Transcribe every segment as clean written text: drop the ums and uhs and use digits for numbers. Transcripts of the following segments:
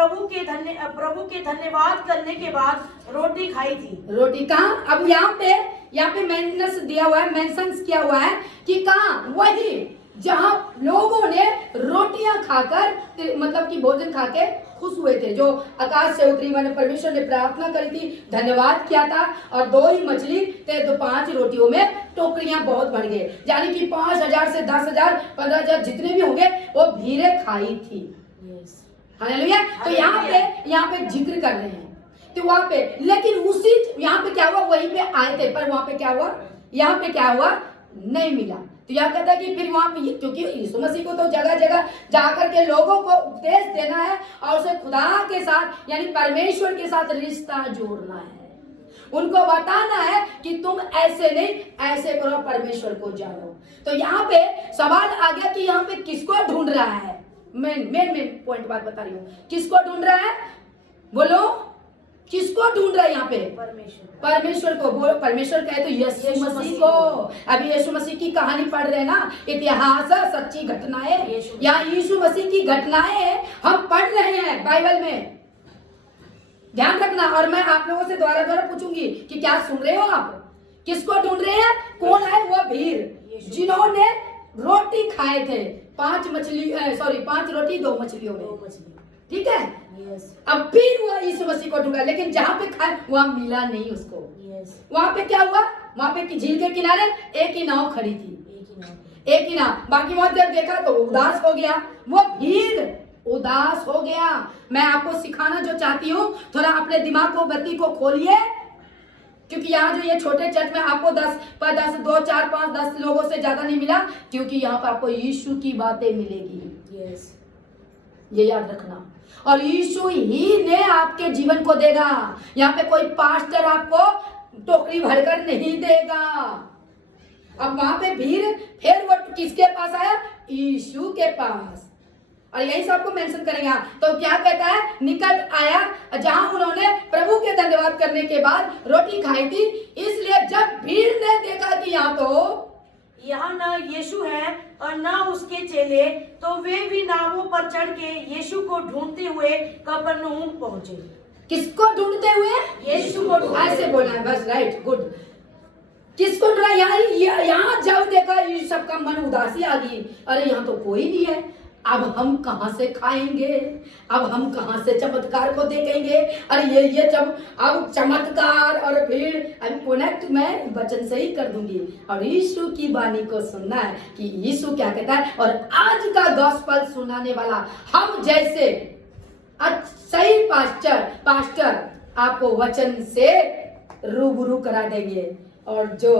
प्रभु के धन्यवाद करने के बाद रोटी खाई थी। रोटी कहाँ? अब यहाँ पे मेंशंस दिया हुआ है, मेंशंस किया हुआ है कि कहाँ? वही जहाँ लोगों ने रोटियां खाकर मतलब कि भोजन खाके खुश हुए थे, जो आकाश से उतरी, मैंने परमेश्वर ने प्रार्थना करी थी, धन्यवाद किया था, और 2 ही मछली थे, तो 5 रोटियों में टोकरियां बहुत बढ़ गए, यानी कि 5,000 से 10,000 15,000 जितने भी होंगे वो भीड़े खाई थी। हालेलुया। तो यहाँ पे जिक्र कर रहे हैं, तो वहां पे, लेकिन उसी यहाँ पे क्या हुआ? वहीं पे आए थे, पर वहां पे क्या हुआ? यहाँ पे क्या हुआ? नहीं मिला। तो यह कहता है कि फिर वहां पे, क्योंकि यीशु मसीह को तो जगह जगह जाकर के लोगों को उपदेश देना है और उसे खुदा के साथ यानी परमेश्वर के साथ रिश्ता जोड़ना है, उनको बताना है कि तुम ऐसे नहीं ऐसे करो, परमेश्वर को जानो। तो यहाँ पे सवाल आ गया कि यहाँ पे किसको ढूंढ रहा है? मेन पॉइंट बात बता रही हूँ, किसको ढूंढ रहा है? बोलो, किसको ढूंढ रहा है यहाँ पे? परमेश्वर को। बोलो, परमेश्वर कहे तो यीशु मसीह को। अभी यीशु मसीह की कहानी पढ़ रहे हैं ना, इतिहास, सच्ची घटनाएं, यहाँ यीशु मसीह की घटनाएं हम पढ़ रहे हैं बाइबल में, ध्यान रखना। और मैं आप लोगों से दोबारा पूछूंगी कि क्या सुन रहे हो आप? किसको ढूंढ रहे हैं? कौन है वो भीड़ जिन्होंने रोटी खाए थे? 5 रोटी 2 मछलियों में, ठीक है। अब फिर वो यीशु मसीह को ढूंढा, लेकिन जहाँ पे खाए वहाँ मिला नहीं उसको। वहाँ पे क्या हुआ? वहाँ पे झील के किनारे एक ही नाव खड़ी थी, एक ही नाव। बाकी वहां जब देखा तो उदास हो गया, वो भीड़ उदास हो गया। मैं आपको सिखाना जो चाहती हूँ, थोड़ा अपने दिमाग को, बत्ती को खोलिए, क्योंकि यहाँ जो ये छोटे चर्च में आपको 10 2 4 5 10 लोगों से ज्यादा नहीं मिला, क्योंकि यहाँ पे आपको यीशु की बातें मिलेगी। ये याद रखना। और यीशु ही ने आपके जीवन को देगा। यहाँ पे कोई पास्टर आपको टोकरी भरकर नहीं देगा। अब वहां पे भीड़ फिर वो किसके पास आया? यीशु के पास। और यही सबको मेंशन करेंगे। तो क्या कहता है? निकट आया, जहां उन्होंने प्रभु के धन्यवाद करने के बाद रोटी खाई थी। इसलिए जब भीड़ ने देखा कि यहाँ न यीशु है और न उसके चेले, तो वे भी नावों पर चढ़ के यीशु को ढूंढते हुए कफरनहूम पहुंचे। किसको ढूंढते हुए? यीशु को। ऐसे बोला है बस, राइट, गुड। किसको ढूंढा? यहाँ जब देखा ये सबका मन उदासी आ गई, अरे यहाँ तो कोई नहीं है, अब हम कहां से खाएंगे, अब हम कहां से चमत्कार को देखेंगे। अरे ये जब अब चमत्कार और भीड़, अभी कनेक्ट मैं वचन से ही कर दूंगी। और यीशु की वाणी को सुनना है कि यीशु क्या कहता है। और आज का गॉस्पेल सुनाने वाला हम जैसे सही पास्टर आपको वचन से रूबरू करा देंगे। और जो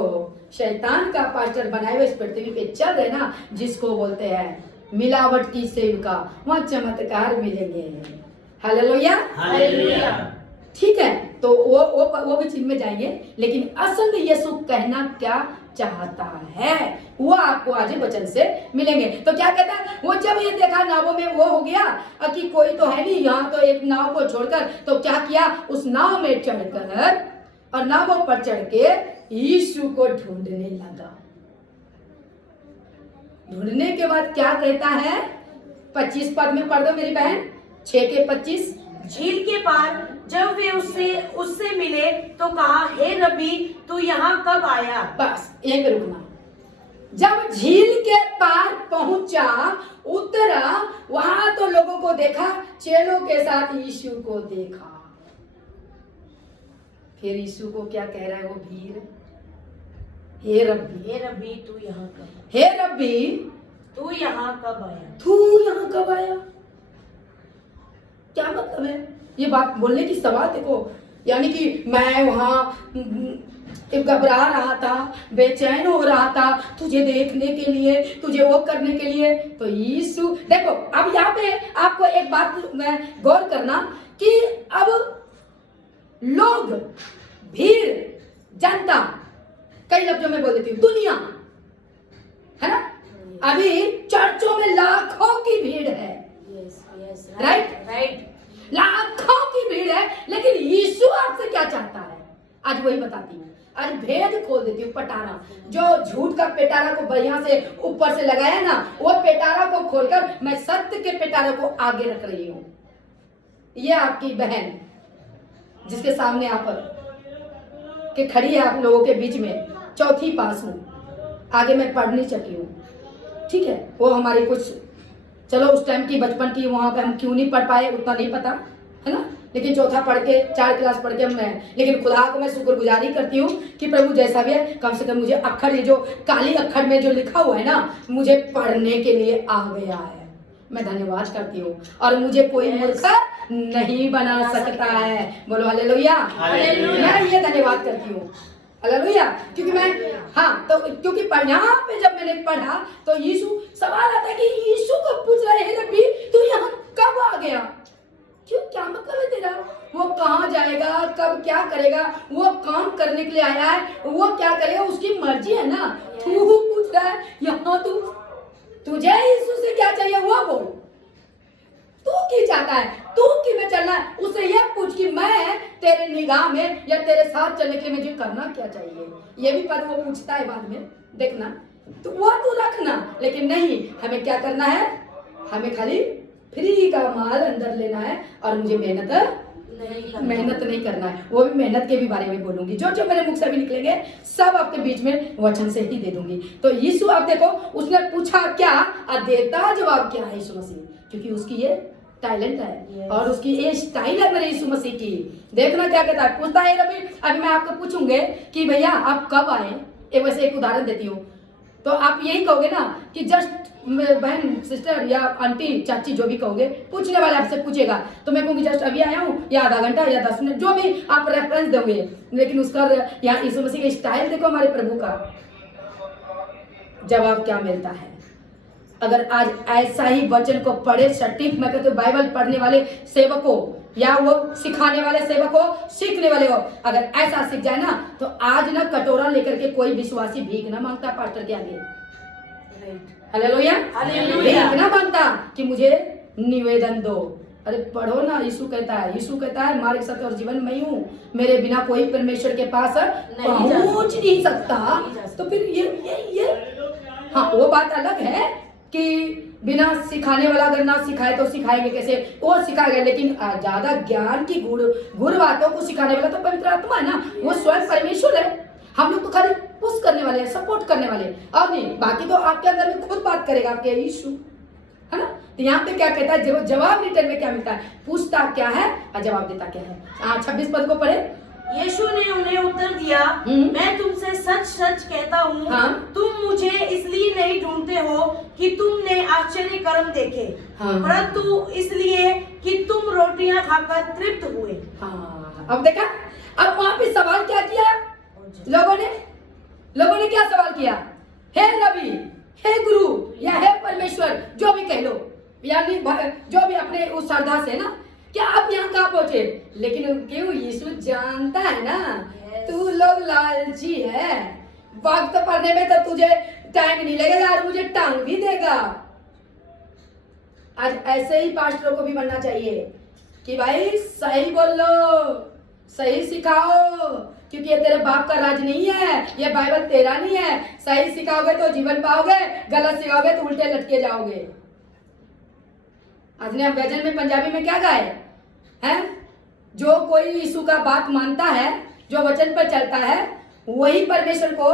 शैतान का पास्टर बनाए हुए इस पृथ्वी पे चल रहे ना, जिसको बोलते हैं मिलावट की सेविका, वहां चमत्कार मिलेंगे। Hallelujah, hallelujah. ठीक है, तो वो भी चीज में जाएंगे, लेकिन असल में यीशु कहना क्या चाहता है वो आपको आज वचन से मिलेंगे। तो क्या कहता है? वो जब ये देखा नावों में वो हो गया कि कोई तो है नहीं यहाँ, तो एक नाव को छोड़कर, तो क्या किया? उस नाव में चढ़कर और नावों पर चढ़ के यीशु को ढूंढने लगा। ढूंढने के बाद क्या कहता है? 25 पद में पढ़ दो मेरी बहन, 6 के 25। झील के पार जब वे उससे मिले तो कहा, हे रब्बी, तू यहाँ कब आया? बस यहीं पे रुकना। जब झील के पार पहुंचा, उतरा, वहां तो लोगों को देखा, चेलों के साथ यीशु को देखा। फिर यीशु को क्या कह रहा है वो भीड़? हे रब्बी, तू यहाँ कब? हे रब्बी, तू यहाँ कब आया? तू यहाँ कब आया? क्या मतलब है ये बात बोलने की? सवाल देखो, यानी कि मैं वहां घबरा रहा था, बेचैन हो रहा था तुझे देखने के लिए, तुझे वो करने के लिए। तो यीशु देखो, अब यहाँ पे आपको एक बात में गौर करना कि अब लोग, भीड़, जनता, कई लफ्जों में बोल देती हूँ, दुनिया है ना, अभी चर्चों में लाखों की भीड़ है। राइट, लाखों की भीड़ है, लेकिन यीशु आपसे क्या चाहता है आज वही बताती हूँ। आज भेद खोल देती हूँ, पटारा, जो झूठ का पेटारा को बढ़िया से ऊपर से लगाया ना, वो पेटारा को खोलकर मैं सत्य के पेटारा को आगे रख रही हूँ। ये आपकी बहन जिसके सामने आप के खड़ी है आप लोगों के बीच में, चौथी पास हूँ, आगे मैं पढ़ नहीं सकी हूँ, ठीक है। वो हमारी कुछ चलो उस टाइम की बचपन की वहाँ पे हम क्यों नहीं पढ़ पाए उतना नहीं पता है ना, लेकिन चौथा पढ़ के 4 क्लास पढ़ के मैं, लेकिन खुदा को मैं शुक्रगुजारी करती हूँ कि प्रभु जैसा भी है कम से कम मुझे अक्षर, ये जो काली अक्षर में जो लिखा हुआ है ना, मुझे पढ़ने के लिए आ गया है। मैं धन्यवाद करती हूँ और मुझे कोई मूर्ख नहीं बना सकता है। बोलो हालेलुया। मैं ये धन्यवाद करती हूँ, हालेलुया। क्योंकि मैं तो क्योंकि यहाँ पे जब मैंने पढ़ा तो यीशु, सवाल आता है कि यीशु को पूछ रहे हैं रब्बी तू यहाँ कब आ गया, क्यों, क्या मतलब है तेरा, वो कहाँ जाएगा, कब क्या करेगा, वो काम करने के लिए आया है, वो क्या करेगा उसकी मर्जी है ना। तू पूछ रहा है यहाँ तुझे यीशु से क्या चाहिए वो बोल, तू की चाहता है, तू की में चलना है, उससे यह पूछ कि मैं तेरे निगाह में या तेरे साथ चलने के लिए मुझे करना क्या चाहिए। ये भी पद वो पूछता है बाद में, देखना तो वो तू रखना, लेकिन नहीं, हमें क्या करना है, हमें खाली फ्री का माल अंदर लेना है और मुझे मेहनत नहीं करना है। वो भी मेहनत के भी बारे में बोलूंगी, जो जो मेरे मुख से भी निकलेंगे सब आपके बीच में वचन से ही दे दूंगी। तो यीशु आप देखो, उसने पूछा क्या और देता जवाब क्या है यीशु मसीह, क्योंकि उसकी ये टैलेंट है और उसकी ये स्टाइल है मेरे यीशु मसीह की। देखना क्या कहता है, पूछता है रबी, अभी मैं आपको पूछूंगे कि भैया आप कब आए, वैसे एक उदाहरण देती हूँ, तो आप यही कहोगे ना कि जस्ट बहन, सिस्टर या आंटी, चाची, जो भी कहोगे, पूछने वाले आपसे पूछेगा तो मैं कहूँगी जस्ट अभी आया हूँ या आधा घंटा या 10 मिनट, जो भी आप रेफरेंस दोगे। लेकिन उसका यहाँ यीशु मसीह का स्टाइल देखो, हमारे प्रभु का जवाब क्या मिलता है। अगर आज ऐसा ही वचन को पढ़े सटीक, मैं कहती हूँ बाइबल पढ़ने वाले सेवकों या वो सिखाने वाले सेवक हो, सीखने वाले हो, अगर ऐसा सीख जाए ना तो आज ना कटोरा लेकर के कोई विश्वासी भीख ना मांगता पास्टर के आगे, हालेलुया, भीख ना मांगता कि मुझे निवेदन दो। अरे पढ़ो ना, यीशु कहता है मार्ग सत्य और जीवन मैं हूँ, मेरे बिना कोई परमेश्वर के पास पहुंच नहीं सकता। तो फिर ये हाँ, वो बात अलग है कि बिना सिखाने वाला अगर ना सिखाए तो सिखाएंगे कैसे, वो सिखाएगा, लेकिन ज्यादा ज्ञान की गुड़ बातों को सिखाने वाला तो पवित्र आत्मा है ना, वो स्वयं परमेश्वर है। हम लोग तो खाली पुश करने वाले हैं, सपोर्ट करने वाले, और नहीं, बाकी तो आपके अंदर में खुद बात करेगा आपके यीशु, है ना। तो यहाँ पे क्या कहता है, जवाब रिटर्न में क्या मिलता है, पूछता क्या है और जवाब देता क्या है। 26 पद को पढ़े। यीशु ने उन्हें उत्तर दिया, मैं तुमसे सच सच कहता हूँ, तुम मुझे इसलिए नहीं ढूंढते हो कि तुमने आश्चर्य कर्म देखे, परंतु इसलिए कि तुम रोटियां खाकर तृप्त हुए। अब देखा, अब वहाँ पे सवाल क्या किया लोगों ने क्या सवाल किया, हे रवि, हे गुरु या हे परमेश्वर, जो भी कह लो, यानी जो भी अपने उस श्रद्धा से ना, क्या आप यहाँ कहाँ पहुंचे। लेकिन क्यों, यीशु जानता है ना तू लोग लालची है, वक्त पढ़ने में तो तुझे टाइम नहीं लगेगा और मुझे टांग भी देगा। आज ऐसे ही पास्टरों को भी बनना चाहिए कि भाई सही बोलो, सही सिखाओ, क्योंकि ये तेरे बाप का राज नहीं है, ये बाइबल तेरा नहीं है। सही सिखाओगे तो जीवन पाओगे, गलत सिखाओगे तो उल्टे लटके जाओगे। आज ने हम भजन में पंजाबी में क्या गाए हैं, जो कोई यीशु का बात मानता है, जो वचन पर चलता है, वही परमेश्वर को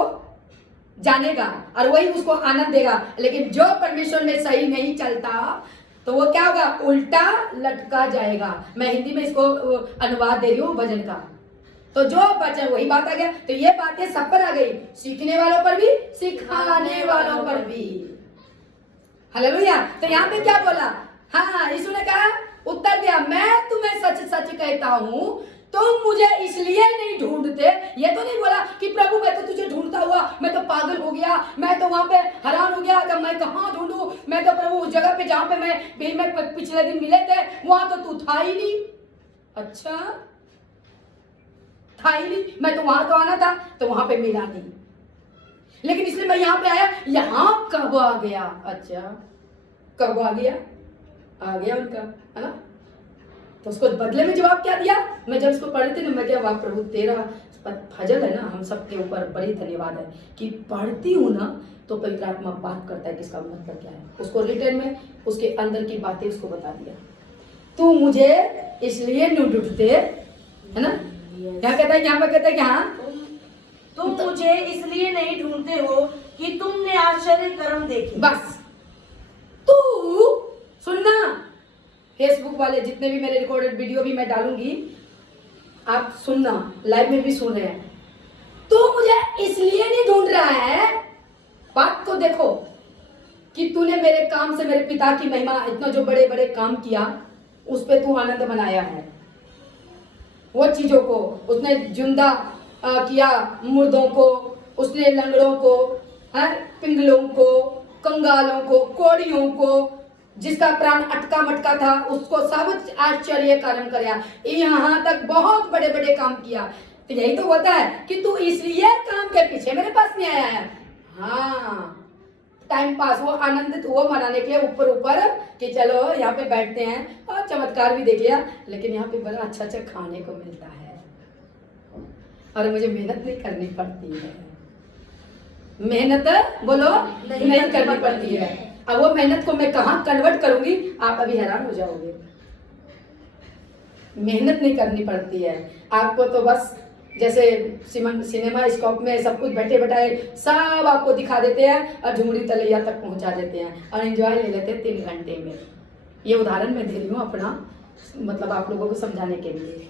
जानेगा और वही उसको आनंद देगा। लेकिन जो परमेश्वर में सही नहीं चलता तो वो क्या होगा, उल्टा लटका जाएगा। मैं हिंदी में इसको अनुवाद दे रही हूँ भजन का। तो जो वचन वही बात आ गया, तो ये बातें सब पर आ गई, सीखने वालों पर भी, सिखाने वालों पर भी। हालेलुया। तो यहाँ पे क्या बोला, हाँ, यीशु ने कहा, उत्तर दिया, मैं तुम्हें सच सच कहता हूँ, तुम मुझे इसलिए नहीं ढूंढते। ये तो नहीं बोला कि प्रभु मैं तो तुझे ढूंढता हुआ मैं तो पागल हो गया, मैं तो वहां पे हैरान हो गया कि मैं कहाँ ढूंढूं, मैं तो प्रभु उस जगह पे जहाँ पे मैं पिछले दिन मिले थे वहां तो तू था ही नहीं। अच्छा, था ही नहीं, मैं तो वहां तो आना था तो वहां पे मिला नहीं, लेकिन इसलिए मैं यहाँ पे आया। यहाँ कब आ गया, अच्छा कब आ गया उनका, है ना। तो उसको बदले में जवाब क्या दिया, मैं जब इसको पढ़ रही थी ना, मैं क्या, वाह प्रभु तेरा फजल है ना हम सबके ऊपर, बड़ी धन्यवाद है कि पढ़ती हूँ ना तो पवित्र आत्मा बात करता है कि इसका मतलब क्या है। उसको रिटर्न में उसके अंदर की बातें उसको बता दिया। तू मुझे इसलिए नहीं ढूंढते, है ना? यहाँ कहता है, यहाँ पे कहता है कि हाँ तुम मुझे इसलिए नहीं ढूंढते हो कि तुमने आश्चर्य कर्म देखे। बस तू सुनना, फेसबुक वाले जितने भी मेरे रिकॉर्डेड वीडियो भी मैं डालूंगी, आप सुनना, लाइव में भी सुन रहे हैं। तू मुझे इसलिए नहीं ढूंढ रहा है, बात को देखो, कि तूने मेरे काम से मेरे पिता की महिमा, इतना जो बड़े बड़े काम किया उस पे तू आनंद मनाया है। वो चीजों को उसने जिंदा किया, मुर्दों को, उसने लंगड़ों को, पिंगलों को, कंगालों को, कोड़ियों को, जिसका प्राण अटका मटका था उसको सब आश्चर्य कारण कराया, यहाँ तक बहुत बड़े बड़े काम किया। तो यही तो होता है कि तू इसलिए काम के पीछे मेरे पास नहीं आया है। हाँ, टाइम पास, वो आनंदित वो मनाने के लिए ऊपर ऊपर कि चलो यहाँ पे बैठते हैं और चमत्कार भी देख लिया, लेकिन यहाँ पे बड़ा अच्छा अच्छा खाने को मिलता है और मुझे मेहनत नहीं करनी पड़ती है। मेहनत बोलो नहीं करनी पड़ती है। अब वो मेहनत को मैं कहाँ कन्वर्ट करूंगी, आप अभी हैरान हो जाओगे। मेहनत नहीं करनी पड़ती है आपको, तो बस जैसे सिनेमा स्कोप में सब कुछ बैठे बैठाए सब आपको दिखा देते हैं और झुमड़ी तलैया तक पहुंचा देते हैं और एंजॉय ले लेते हैं 3 घंटे में। ये उदाहरण मैं दे रही हूँ अपना, मतलब आप लोगों को समझाने के लिए।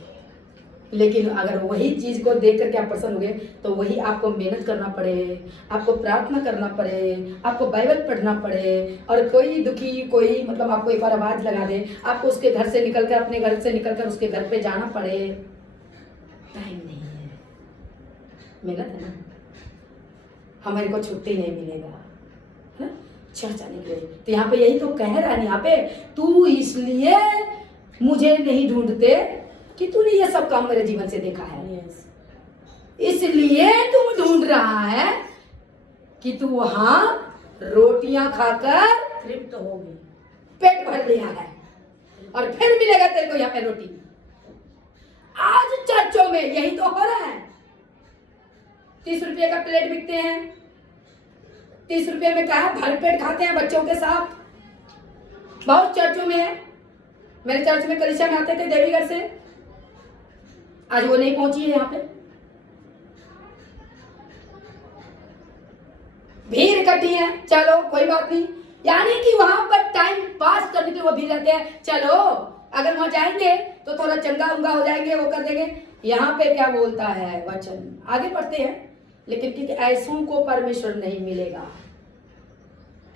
लेकिन अगर वही चीज को देख करके आप प्रसन्न हो गए तो वही आपको मेहनत करना पड़े, आपको प्रार्थना करना पड़े, आपको बाइबल पढ़ना पड़े, और कोई दुखी कोई मतलब आपको एक बार आवाज लगा दे, आपको उसके घर से निकलकर, अपने घर से निकलकर उसके घर पे जाना पड़े। टाइम नहीं है, मेहनत है ना, हमारे को छुट्टी नहीं मिलेगा, है ना, चर्च जाने के लिए। तो यहाँ पे यही तो कह रहा है, यहाँ पे तू इसलिए मुझे नहीं ढूंढते कि तूने ये सब काम मेरे जीवन से देखा है, इसलिए तुम ढूंढ रहा है कि तू वहां रोटियां खाकर तृप्त हो गई, पेट भर लिया है और फिर मिलेगा तेरे को यहाँ पे रोटी। आज चर्चों में यही तो हो रहा है। 30 रुपये का प्लेट बिकते हैं, 30 रुपये में क्या है, भर पेट खाते हैं बच्चों के साथ। बहुत चर्चों में है, मेरे चर्च में कलीसिया में आते थे देवीगढ़ से, आज वो नहीं पहुंची है यहाँ पे। भीड़ इकट्ठी है, चलो कोई बात नहीं, यानी कि वहां पर टाइम पास करने के वो भीड़ रहते हैं। चलो अगर वहां जाएंगे तो थोड़ा चंगा उंगा हो जाएंगे, वो कर देंगे। यहाँ पे क्या बोलता है वचन, आगे पढ़ते हैं, लेकिन क्योंकि ऐसों को परमेश्वर नहीं मिलेगा।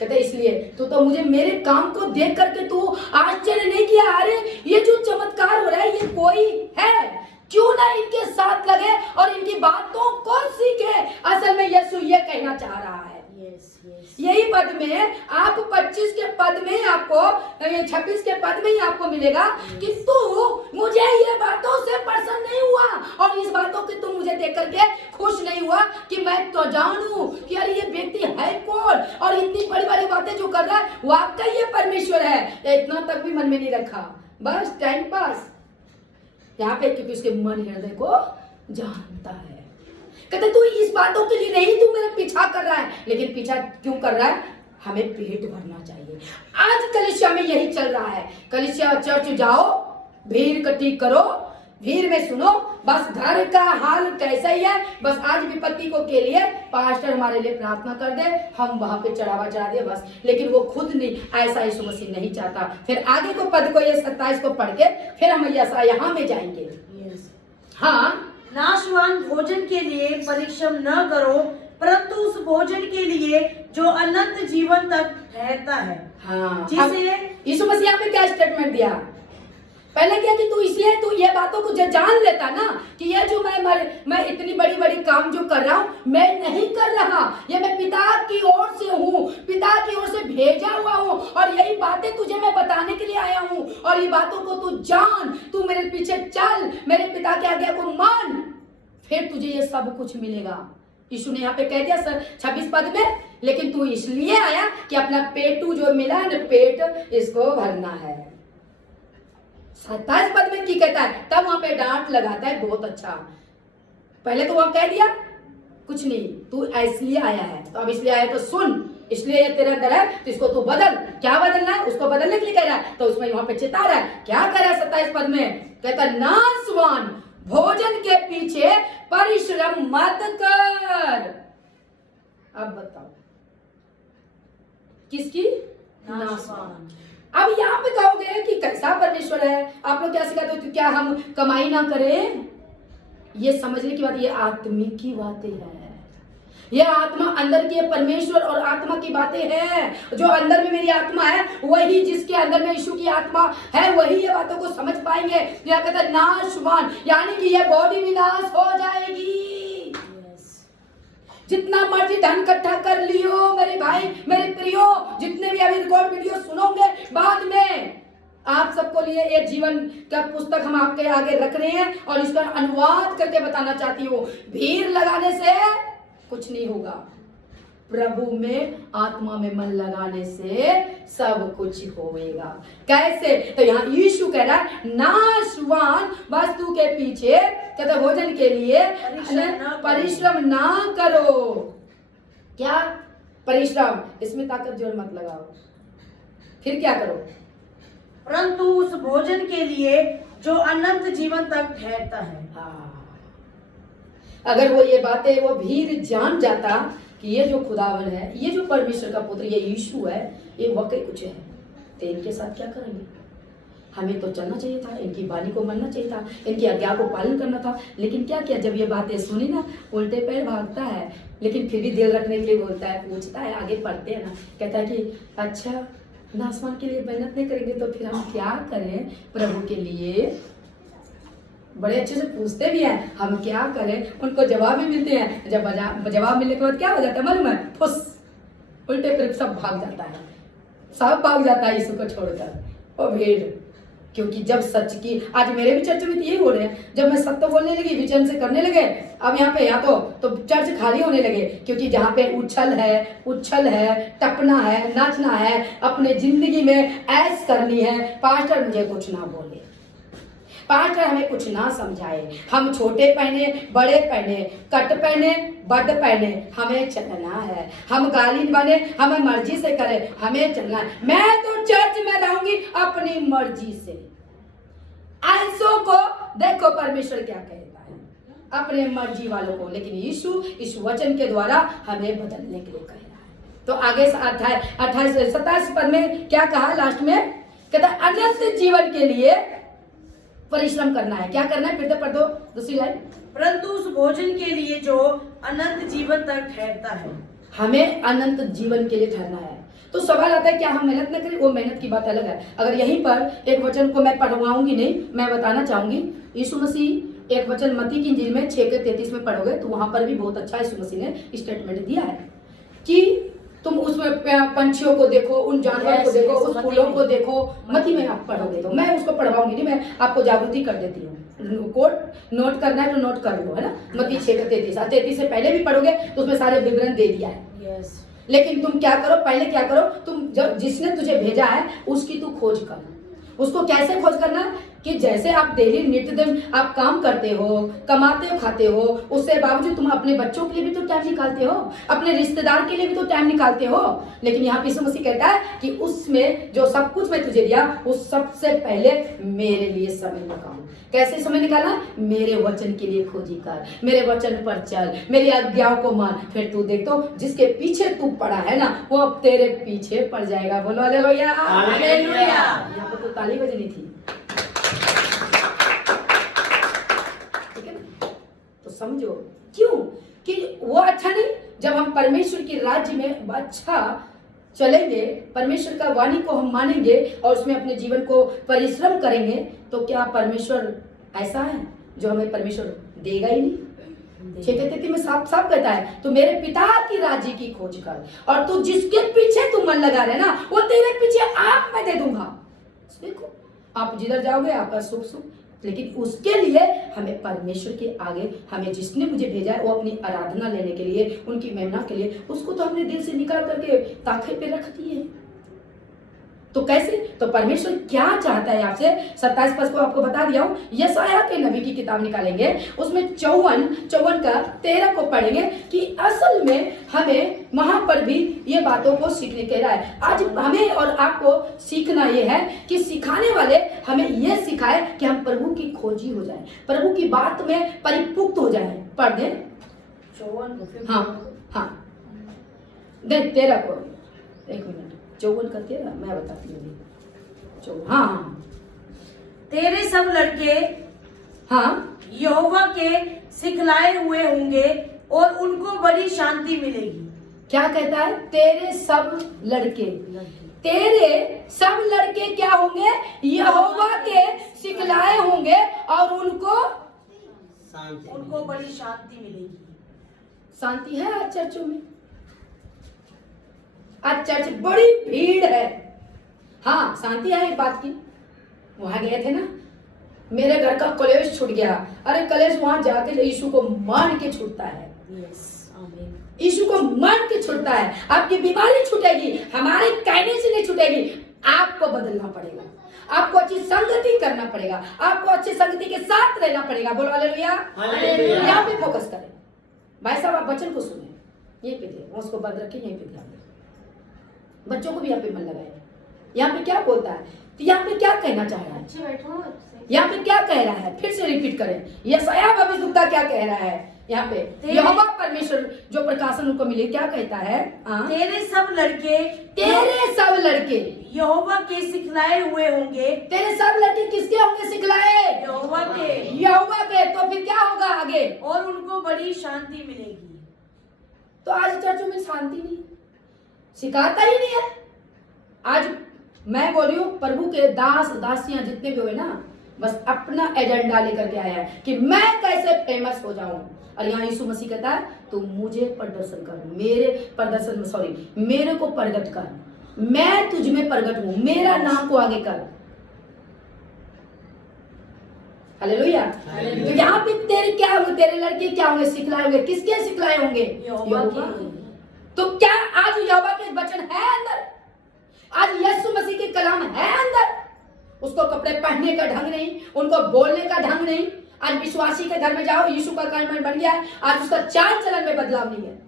कहते इसलिए तू तो मुझे मेरे काम को देख करके तू आश्चर्य नहीं किया, अरे ये जो चमत्कार हो रहा है ये कोई है, क्यों ना इनके साथ लगे और इनकी बातों को सीखे। असल में यीशु ये कहना चाह रहा है। यही पद में आप 25 के पद में आपको, 26 के पद में ही आपको मिलेगा कि तू मुझे ये बातों से प्रसन्न नहीं हुआ और इस बातों की तू मुझे देख करके खुश नहीं हुआ कि मैं तो जानूं कि अरे ये व्यक्ति है कौन और इतनी बड़ी बड़ी बातें जो कर रहा है वाकई ये परमेश्वर है। इतना तक भी मन में नहीं रखा, बस टाइम पास। यहाँ पे क्योंकि उसके मन हृदय को जानता है। कहते तू इस बातों के लिए नहीं, तू मेरा पीछा कर रहा है, लेकिन पीछा क्यों कर रहा है, हमें पेट भरना चाहिए। आज कलीसिया में यही चल रहा है। कलीसिया चर्च जाओ, भीड़ इकट्ठी करो, भीड़ में सुनो, बस घर का हाल कैसा ही है, बस आज विपत्ति को के लिए पास्टर हमारे लिए प्रार्थना कर दे, हम वहां पे चढ़ावा चढ़ा दे बस। लेकिन वो खुद नहीं, ऐसा यीशु मसीह नहीं चाहता। फिर आगे को पद को ये 27 को पढ़ के फिर हम ऐसा यहाँ में जाएंगे। हाँ, नाशवान भोजन के लिए परिश्रम न करो, परंतु उस भोजन के लिए जो अनंत जीवन तक रहता है। हाँ, जिसे यीशु मसीह यहाँ पे क्या स्टेटमेंट दिया, पहले क्या कि तू इसलिए तू ये बातों को जान लेता ना कि ये जो मैं इतनी बड़ी बड़ी काम जो कर रहा हूँ मैं नहीं कर रहा, ये मैं पिता की ओर से हूँ, पिता की ओर से भेजा हुआ हूँ और यही बातें तुझे मैं बताने के लिए आया हूँ। और ये बातों को तू जान, तू मेरे पीछे चल, मेरे पिता की आज्ञा को मान, फिर तुझे ये सब कुछ मिलेगा। यीशु ने यहाँ पे कह दिया सर 26 पद में, लेकिन तू इसलिए आया कि अपना पेटू जो मिला है ना, पेट इसको भरना है। 27 पद में की कहता है, तब वहां पे डांट लगाता है, बहुत अच्छा। पहले तो वहां कह दिया कुछ नहीं, तू इसलिए आया है, तो अब इसलिए आया तो सुन, इसलिए ये तेरे अंदर है, तो इसको तू बदल। क्या बदलना है? उसको बदलने के लिए कह रहा है, तो उसमें वहां पे चिता रहा है। क्या कह रहा है 27 पद में? कहता नाशवान भोजन के पीछे परिश्रम मत कर। अब बताओ किसकी? नाशवान। अब यहाँ पे कहोगे कि कैसा परमेश्वर है, आप लोग क्या सिखाते हो? क्या हम कमाई ना करें? ये समझने की बात, ये आत्मिक की बातें हैं। ये आत्मा अंदर की परमेश्वर और आत्मा की बातें हैं। जो अंदर में मेरी आत्मा है, वही जिसके अंदर में यीशु की आत्मा है, वही ये बातों को समझ पाएंगे। क्या कहता है? नाशवान, यानी कि ये बॉडी भी नाश हो जाएगी। जितना मर्जी धन इकट्ठा कर लियो मेरे भाई मेरे प्रियो, जितने भी अभी रिकॉर्ड वीडियो सुनोगे बाद में, आप सबको लिए ये जीवन का पुस्तक हम आपके आगे रख रहे हैं और इसका अनुवाद करके बताना चाहती हूँ। भीड़ लगाने से कुछ नहीं होगा, प्रभु में आत्मा में मन लगाने से सब कुछ होगा। कैसे? तो यहाँ यीशु कह रहा है नाशवान वस्तु के पीछे, कहते भोजन के लिए परिश्रम ना करो। क्या परिश्रम? इसमें ताकत जोर मत लगाओ। फिर क्या करो? परंतु उस भोजन के लिए जो अनंत जीवन तक ठहरता है। हाँ, अगर वो ये बातें वो भीड़ जान जाता कि ये जो खुदावन है, ये जो परमेश्वर का पुत्र, ये यीशु है, ये वाकई कुछ है, तो इनके साथ क्या करेंगे? हमें तो चलना चाहिए था, इनकी वाणी को मानना चाहिए था, इनकी आज्ञा को पालन करना था। लेकिन क्या किया? जब ये बातें सुनी ना, उल्टे पैर भागता है, लेकिन फिर भी दिल रखने के लिए बोलता है, पूछता है, आगे पढ़ते हैं ना, कहता है कि अच्छा नासमान के लिए मेहनत नहीं करेंगे तो फिर हम क्या करें प्रभु के लिए? बड़े अच्छे से पूछते भी हैं, हम क्या करें? उनको जवाब भी मिलते हैं। जब जवाब मिलने के बाद क्या हो जाता है मालूम है? फुस, उल्टे फिर सब भाग जाता है, सब भाग जाता है यीशु को छोड़कर। और भीड़, क्योंकि जब सच की, आज मेरे भी चर्च में तो यही हो रहे हैं, जब मैं सत्य बोलने लगी, विचन से करने लगे, अब यहाँ पे या तो चर्च खाली होने लगे, क्योंकि जहाँ पे उछल है, टपना है, नाचना है, अपने जिंदगी में ऐश करनी है, पास्टर मुझे कुछ ना बोले, पास्टर हमें कुछ ना समझाए, हम छोटे पहने, बड़े पहने, कट पहने, बड पहने, हमें चलना है, हम गालिन बने, हमें मर्जी से करें, हमें चलना है। मैं तो चर्च में रहूंगी अपनी मर्जी से। ऐसों को देखो परमेश्वर क्या कहता है, अपने मर्जी वालों को। लेकिन यीशु इस वचन के द्वारा हमें बदलने के लिए कह रहा है। तो आगे 27 पद में क्या कहा लास्ट में? कहता अनंत जीवन के लिए परिश्रम करना है। क्या करना है? फिर पढ़ दो दूसरी लाइन। परंतु उस भोजन के लिए जो अनंत जीवन तक ठहरता है। हमें अनंत जीवन के लिए ठहरना है। तो सवाल आता है क्या हम मेहनत न करें? वो मेहनत की बात अलग है। अगर यहीं पर एक वचन को मैं पढ़वाऊंगी नहीं, मैं बताना चाहूंगी, यीशु मसीह एक वचन मत्ती की इंजील में 6:33 में पढ़ोगे तो वहां पर भी बहुत अच्छा यीशु मसीह ने स्टेटमेंट दिया है कि तुम उसमें पंछियों को देखो, उन जानवरों को देखो, उस फूलों को देखो। मत्ती में आप पढ़ोगे तो मैं उसको पढ़वाऊंगी नहीं, मैं आपको जागृति कर देती हूँ। कोड नोट करना है तो नोट कर लो, है ना। मत्ती 6:33 से पहले भी पढ़ोगे तो उसमें सारे विवरण दे दिया है। लेकिन तुम क्या करो, पहले क्या करो, तुम जब जिसने तुझे भेजा है उसकी तू खोज कर। उसको कैसे खोज करना? कि जैसे आप डेली नित्य दिन आप काम करते हो, कमाते हो, खाते हो, उससे बावजूद तुम अपने बच्चों के लिए भी तो टाइम निकालते हो, अपने रिश्तेदार के लिए भी तो टाइम निकालते हो। लेकिन यहाँ यीशु मसीह कहता है कि उसमें जो सब कुछ मैं तुझे दिया, उस सबसे पहले मेरे लिए समय निकालो। कैसे समय निकालना? मेरे वचन के लिए खोजी कर, मेरे वचन पर चल, मेरी आज्ञाओं को मान। फिर तू देख तो जिसके पीछे तू पड़ा है ना, वो अब तेरे पीछे पड़ जाएगा। बोलो हालेलुया। यहाँ पर तो ताली बजनी थी। समझो क्यों कि वो अच्छा नहीं। जब हम परमेश्वर के राज्य में अच्छा चलेंगे, परमेश्वर का वाणी को हम मानेंगे और उसमें अपने जीवन को परिश्रम करेंगे, तो क्या परमेश्वर ऐसा है जो हमें परमेश्वर देगा ही नहीं? 6:33 में साफ साफ कहता है, तो मेरे पिता की राज्य की खोज कर, और तू जिसके पीछे तू मन लगा रहे ना, वो तेरे पीछे आप मैं दे दूंगा। देखो आप जिधर जाओगे आपका सुख सुख। लेकिन उसके लिए हमें परमेश्वर के आगे, हमें जिसने मुझे भेजा है वो अपनी आराधना लेने के लिए, उनकी महिमा के लिए, उसको तो हमने दिल से निकाल करके ताखे पे रख दिए। तो कैसे? तो परमेश्वर क्या चाहता है आपसे? 27 पद को आपको बता दिया हूं। यशायाह के नबी की किताब निकालेंगे, उसमें 54 का 13 को पढ़ेंगे कि असल में हमें वहां पर भी ये बातों को सीखने कह रहा है। आज हमें और आपको सीखना ये है कि सिखाने वाले हमें ये सिखाए कि हम प्रभु की खोजी हो जाए, प्रभु की बात में परिपुक्त हो जाए। पढ़ दें 54 हाँ देख 13 को, एक मिनट, 54 का 13 मैं बताती हूँ। हाँ तेरे सब लड़के हाँ यहोवा के सिखलाए हुए होंगे और उनको बड़ी शांति मिलेगी। क्या कहता है? तेरे सब लड़के, तेरे सब लड़के क्या होंगे? यहोवा के सिखलाए होंगे और उनको बड़ी शांति मिलेगी। शांति है आज चर्चों में? आज चर्च बड़ी भीड़ है। हाँ शांति है एक बात की, वहां गए थे ना, मेरे घर का कलेश छूट गया। अरे कलेश वहां जाके यीशु को मान के छूटता है। यीशु को मान के छूटता है। आपकी बीमारी छूटेगी, हमारे कहने से नहीं छूटेगी। आपको बदलना पड़ेगा, आपको अच्छी संगति करना पड़ेगा, आपको अच्छी संगति के साथ रहना पड़ेगा। बोलो हालेलुया। यहाँ पे फोकस करें भाई साहब, आप वचन को सुने, यहीं पे थे, उसको बंद रखें, यहीं पे ध्यान दें। बच्चों को भी यहाँ पे मन लगाए। यहाँ पे क्या बोलता है? तो यहाँ पे क्या कहना चाह रहा है? यहाँ पे क्या कह रहा है? फिर से रिपीट करें, यशायाह भविष्यद्वक्ता क्या कह रहा है? यहाँ पे यहोवा परमेश्वर जो प्रकाशन उनको मिले क्या कहता है? तेरे सब लड़के यहोवा के सिखलाए हुए होंगे। तेरे सब लड़के किसके होंगे सिखलाए? यहोवा के। तो फिर क्या होगा आगे? और उनको बड़ी शांति मिलेगी। तो आज चर्चों में शांति नहीं, सिखाता ही नहीं है। आज मैं बोल रही हूँ, प्रभु के दास दासियां जितने भी हुए ना, बस अपना एजेंडा लेकर के आया है कि मैं कैसे फेमस हो जाऊं। और यहाँ यीशु मसीह कहता है तू मुझे प्रदर्शन कर, मेरे को प्रगट कर, मैं तुझ में प्रगट हूं, मेरा नाम को आगे कर। हालेलुया। तो यहाँ पे तेरे क्या होंगे? तेरे लड़के क्या होंगे? सिखलाए होंगे। किसके सिखलाए होंगे? यहोवा के। तो क्या आज यहोवा के वचन है अंदर? आज यीशु मसीह के कलाम है अंदर? उसको कपड़े पहनने का ढंग नहीं, उनको बोलने का ढंग नहीं। आज विश्वासी के घर में जाओ, यीशु का कर्म बन गया है, आज उसका चाल चलन में बदलाव नहीं है।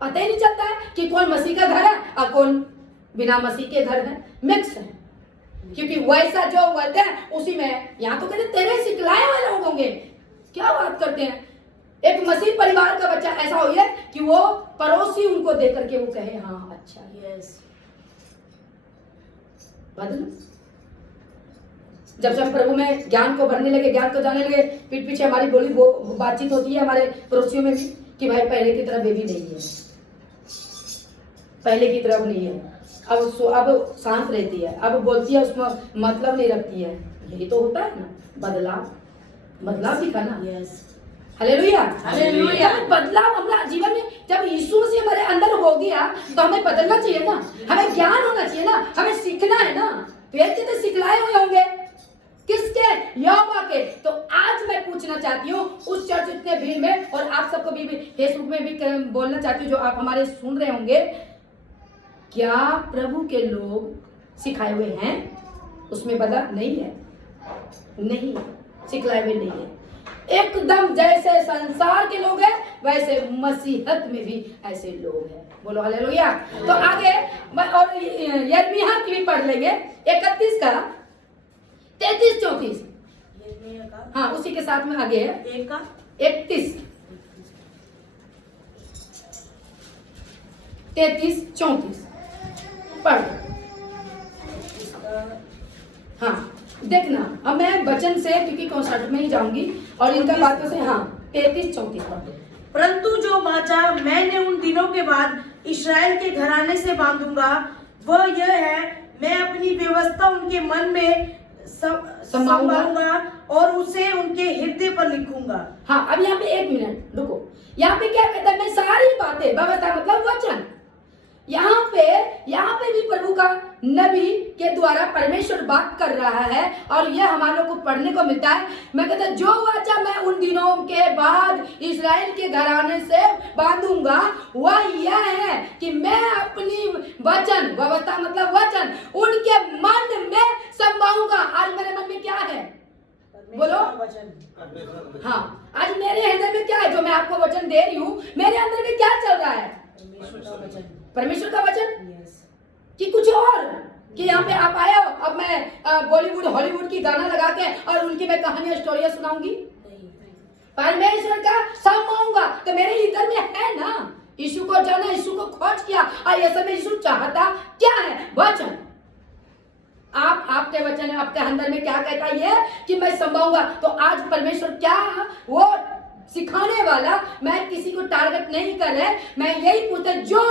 पता ही नहीं चलता है कि कौन मसीह का घर है और कौन बिना मसीह के घर है, मिक्स है। क्योंकि वैसा जो बोलते हैं उसी में, यहाँ तो कहते तेरे सिखलाए हुए लोग होंगे। क्या बात करते हैं? एक मसीह परिवार का बच्चा ऐसा हो है कि वो पड़ोसी उनको देख करके वो कहे हाँ अच्छा यस। बदलो। जब से हम प्रभु में ज्ञान को भरने लगे, ज्ञान को जानने लगे, पीठ पीछे हमारी बोली बातचीत होती है हमारे पड़ोसियों में भी कि भाई पहले की तरह बेबी नहीं है, पहले की तरह नहीं है, अब शांत रहती है, अब बोलती है उसमें मतलब नहीं रखती है। यही तो होता है ना, बदलाव दिखाना। Yes hallelujah. हालेलुया। बदलाव हमारा जीवन में जब यीशु मसीह हमारे अंदर हो गया तो हमें बदलना चाहिए ना, हमें ज्ञान होना चाहिए ना, हमें सीखना है ना। तो सिखलाए हुए होंगे किसके? यहोवा के। तो आज मैं पूछना चाहती हूँ उस चर्च इतने भीड़ में, और आप सबको भी फेसबुक में भी बोलना चाहती हूँ जो आप हमारे सुन रहे होंगे, क्या प्रभु के लोग सिखाए हुए हैं? उसमें बदलाव नहीं है, नहीं सिखलाए हुए नहीं है। एकदम जैसे संसार के लोग हैं वैसे मसीहत में भी ऐसे लोग हैं। बोलो हालेलुया। तो आगे और यिर्मयाह की भी पढ़ लेंगे 31 का 33-34। हाँ उसी के साथ में आगे है 31 33-34 पढ़। हाँ देखना, अब मैं वचन से क्योंकि कॉन्सर्ट में ही जाऊंगी और इनका बातों से। हाँ 33-34 पढ़। परंतु जो वाचा मैंने उन दिनों के बाद इस्राएल के घराने से बांधूंगा वह यह है, मैं अपनी व्यवस्था उनके मन में समाऊंगा और उसे उनके हृदय पर लिखूंगा। हाँ अब यहाँ पे एक मिनट रुको, यहाँ पे क्या कहता है? मैं सारी बातें, व्यवस्था मतलब वचन, यहाँ पे भी प्रभु का नबी के द्वारा परमेश्वर बात कर रहा है और यह हमारे को पढ़ने को मिलता है। मैं कहता जो वाचा मैं उन दिनों के बाद इस्राएल के घराने से बांधूंगा वह यह है कि मैं अपनी वचन, व्यवस्था मतलब वचन, उनके मन में संभाऊंगा। आज मेरे मन में क्या है बोलो? वचन। हाँ, आज मेरे हृदय में क्या है जो मैं आपको वचन दे रही हूँ? मेरे अंदर में क्या चल रहा है? परमेश्वर का वचन कि कुछ और? कि यहाँ पे आप आए हो अब मैं बॉलीवुड हॉलीवुड की गाना लगा के और उनकी मैं कहानियां स्टोरियां सुनाऊंगी? परमेश्वर का संभाऊंगा तो मेरे इधर में है ना। यीशु को जाना, यीशु को खोज किया और ये सब यीशु चाहता क्या है? वचन। आपके वचन है, आपके अंदर में क्या कहता है? ये कि मैं संभाऊंगा। तो आज परमेश्वर क्या वो सिखाने वाला, मैं किसी को टारगेट नहीं कर रहे, मैं यही पूछता जो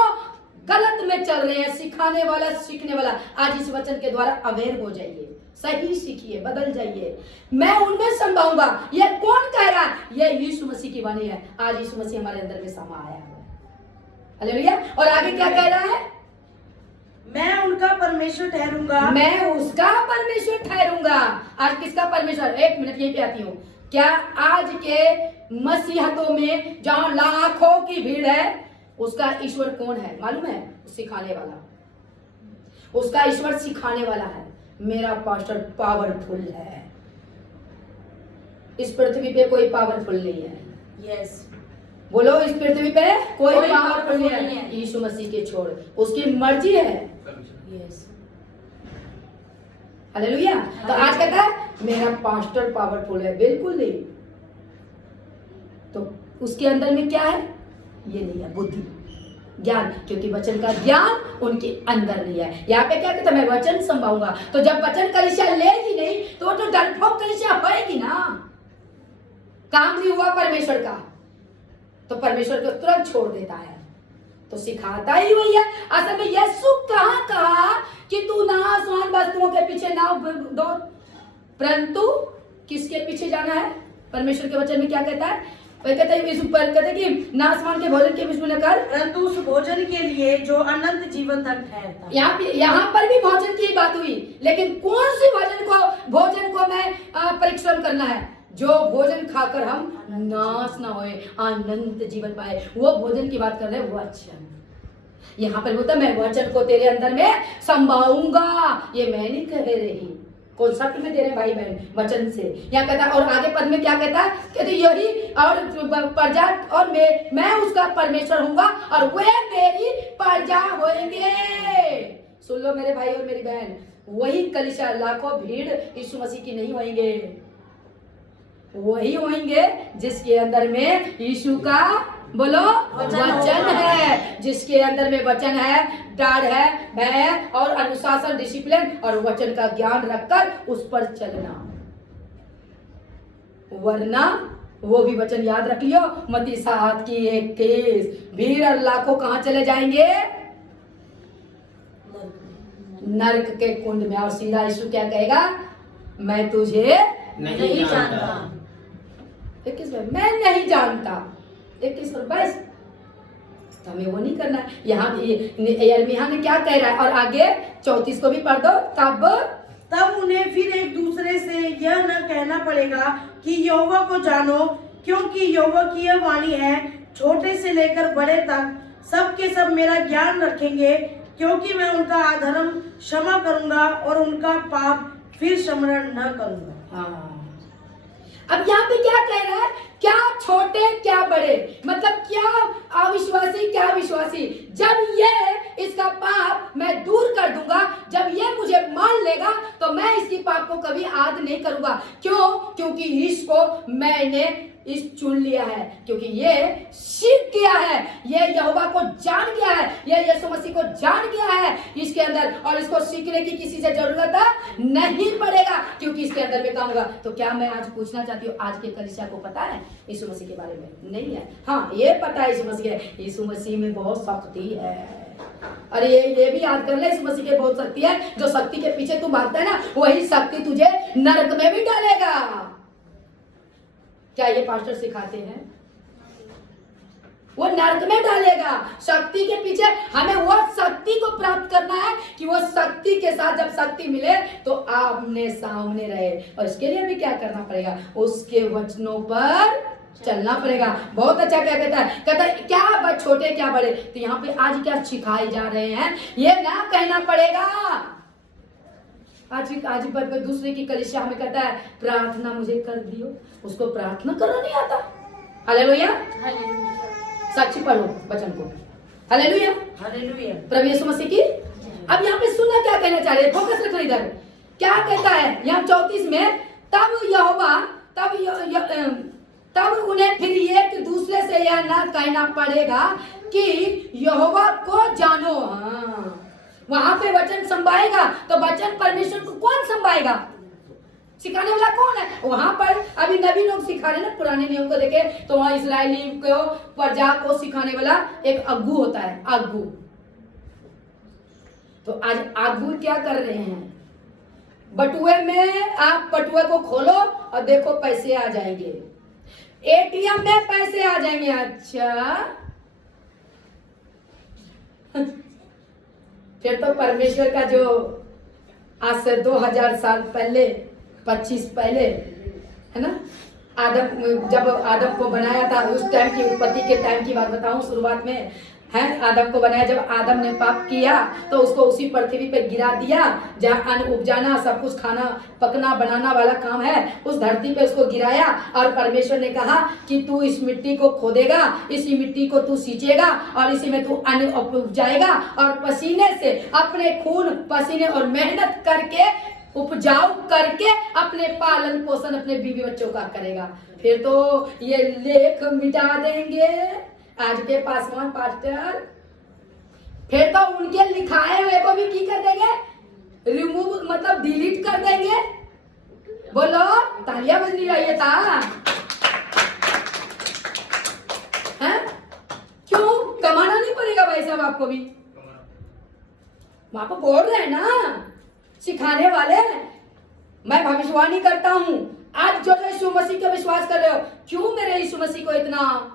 गलत में चल रहे हैं, सिखाने वाला, सीखने वाला, आज इस वचन के द्वारा अवेयर हो जाइए, सही सीखिए, बदल जाइए। मैं उनमें संभाऊंगा। ये कौन कह रहा है? ये यीशु मसीह की वाणी है। आज यीशु मसीह हमारे अंदर में समा आया है। हालेलुया। और आगे क्या कह रहा है? मैं उनका परमेश्वर ठहरूंगा, मैं उसका परमेश्वर ठहरूंगा। आज किसका परमेश्वर? एक मिनट यहीं पे आती हूँ। क्या आज के मसीहतों में जहां लाखों की भीड़ है, उसका ईश्वर कौन है मालूम है? सिखाने वाला। उसका ईश्वर सिखाने वाला है। मेरा पास्टर पावरफुल है। इस पृथ्वी पे कोई पावरफुल नहीं है। यस बोलो, इस पृथ्वी पे कोई कोई पावरफुल नहीं नहीं है है। यीशु मसीह के छोड़। उसकी मर्जी है। Yes hallelujah. तो आज कहता है मेरा पास्टर पावरफुल है। बिल्कुल नहीं। तो उसके अंदर में क्या है? ये नहीं है बुद्धि, ज्ञान, क्योंकि वचन का ज्ञान उनके अंदर नहीं है। यहाँ पे क्या कहता है? मैं वचन संभाऊंगा। तो जब वचन कलीसिया लेगी नहीं तो वो तो डरपोक कलीसिया होएगी ना। काम नहीं हुआ परमेश्वर का तो परमेश्वर को तुरंत छोड़ देता है। तो सिखाता ही वही है। असल में यीशु कहाँ कहा कि तू नाशवान वस्तुओं के पीछे ना दौड़, परंतु किसके पीछे जाना है? परमेश्वर के वचन में क्या कहता है? कहता है इस ऊपर कहता है कि नाशवान के भोजन के पीछे न कर, परंतु उस भोजन के लिए जो अनंत जीवन तक ठहरता। यहाँ पर भी भोजन की बात हुई, लेकिन कौन सी भोजन को मैं परिश्रम करना है? जो भोजन खाकर हम नाश ना होए, अनंत जीवन पाए, वो भोजन की बात कर रहे हैं। वचन यहाँ पर बोलता मैं वचन को तेरे अंदर में संभाऊंगा। ये मैं नहीं कह रही, कौन सा में दे रहे भाई बहन? वचन से। यहाँ कहता और आगे पद में क्या कहता है? कहते यही और प्रजा और मैं उसका परमेश्वर हूँगा और वे मेरी प्रजा होंगे। सुन लो मेरे भाई और मेरी बहन, वही कलीसिया लाखों भीड़ यीशु मसीह की नहीं होंगे। वही होंगे जिसके अंदर में यीशु का बोलो वचन है, जिसके अंदर में वचन है, डर है, भय है और अनुशासन, डिसिप्लिन और वचन का ज्ञान रखकर उस पर चलना। वरना वो भी वचन याद रख लियो, मत्ती 7:21, भीड़ और लाखों कहाँ चले जाएंगे? नरक के कुंड में। और सीधा यीशु क्या कहेगा? मैं तुझे नहीं जानता। 21 मैं नहीं जानता। 21 बस तो हमें वो नहीं करना है। यहाँ यिर्मयाह ने क्या कह रहा है? और आगे 34 को भी पढ़ दो। तब उन्हें फिर एक दूसरे से यह न कहना पड़ेगा कि यहोवा को जानो, क्योंकि यहोवा की यह वाणी है, छोटे से लेकर बड़े तक सबके सब मेरा ज्ञान रखेंगे, क्योंकि मैं उनका अधर्म क्षमा करूंगा और उनका पाप फिर स्मरण न करूंगा। हाँ, अब यहाँ पे क्या कह रहा है? क्या छोटे क्या बड़े, मतलब क्या अविश्वासी क्या विश्वासी। जब ये इसका पाप मैं दूर कर दूंगा, जब ये मुझे मान लेगा तो मैं इसकी पाप को कभी याद नहीं करूंगा। क्यों? क्योंकि इसको मैंने चुन लिया है, क्योंकि ये सीख गया है, ये यहोवा को जान गया है, ये यीशु मसीह को जान गया है इसके अंदर, और इसको सीखने की किसी से जरूरत नहीं पड़ेगा, क्योंकि इसके अंदर में काम होगा। तो क्या मैं आज पूछना चाहती हूँ, आज के कलीसिया को पता है यीशु मसीह के बारे में? नहीं है। हाँ, ये पता है यीशु मसीह में बहुत शक्ति है। अरे ये भी याद कर ले, यीशु मसीह के बहुत शक्ति है। जो शक्ति के पीछे तू भागता है ना, वही शक्ति तुझे नरक में भी डालेगा। क्या ये पास्टर सिखाते हैं? वो नरक में डालेगा। शक्ति के पीछे हमें वो शक्ति को प्राप्त करना है कि वो शक्ति के साथ जब शक्ति मिले तो आमने सामने रहे। और इसके लिए हमें क्या करना पड़ेगा? उसके वचनों पर चलना पड़ेगा। बहुत अच्छा क्या कहता है क्या छोटे क्या बड़े। तो यहाँ पे आज क्या सिखाए जा रहे हैं, ये ना कहना पड़ेगा। आज पर दूसरे की कलीसिया हमें कहता है प्रार्थना मुझे कर दियो, उसको प्रार्थना करना नहीं आता। हालेलुया, साक्षी पढ़ो वचन को। हालेलुया, हालेलुया, प्रभु यीशु मसीह की। अब यहाँ पे सुनना क्या कहना चाह रहे हैं, फोकस रखना इधर। क्या कहता है यहाँ 34 में, तब यहोवा तब उन्हें फिर एक दूसरे से यह ना कहना पड़ेगा कि यहोवा को जानो। हाँ, वहां पे वचन संभाएगा तो वचन परमेश्वर को कौन संभाएगा? सिखाने वाला कौन है? वहां पर अभी नबी लोग सिखा रहे ना, पुराने नियम को देखे तो वहां इस्राएली को प्रजा को सिखाने वाला एक अग्गू होता है, अग्गू। तो आज अग्गू क्या कर रहे हैं? बटुए में आप बटुए को खोलो और देखो पैसे आ जाएंगे, एटीएम में पैसे आ जाएंगे। अच्छा फिर तो परमेश्वर का जो आज से 2000 साल पहले 25 पहले है ना, जब आदम को बनाया था, उस टाइम की उत्पत्ति के टाइम की बात बताऊं, शुरुआत में है आदम को बनाया। जब आदम ने पाप किया तो उसको उसी पृथ्वी पे गिरा दिया जहाँ अन्न उपजाना, सब कुछ खाना पकना बनाना वाला काम है, उस धरती पे उसको गिराया। और परमेश्वर ने कहा कि तू इस मिट्टी को खोदेगा, इसी मिट्टी को तू सींचेगा और इसी में तू अन्न उपजाएगा और पसीने से, अपने खून पसीने और मेहनत करके उपजाऊ करके अपने पालन पोषण अपने बीवी बच्चों का करेगा। फिर तो ये लेख मिटा देंगे आज के पासवान पास्टर। फिर तो उनके लिखाए हुए को भी की कर देंगे, रिमूव मतलब डिलीट कर देंगे। बोलो तालियां बजनी चाहिए था। हैं? क्यों कमाना नहीं पड़ेगा भाई साहब आपको भी? वहां पर बोल रहे हैं ना सिखाने वाले। मैं भविष्यवाणी करता हूं, आज जो यीशु मसीह का विश्वास कर रहे हो, क्यों मेरे यीशु मसीह को इतना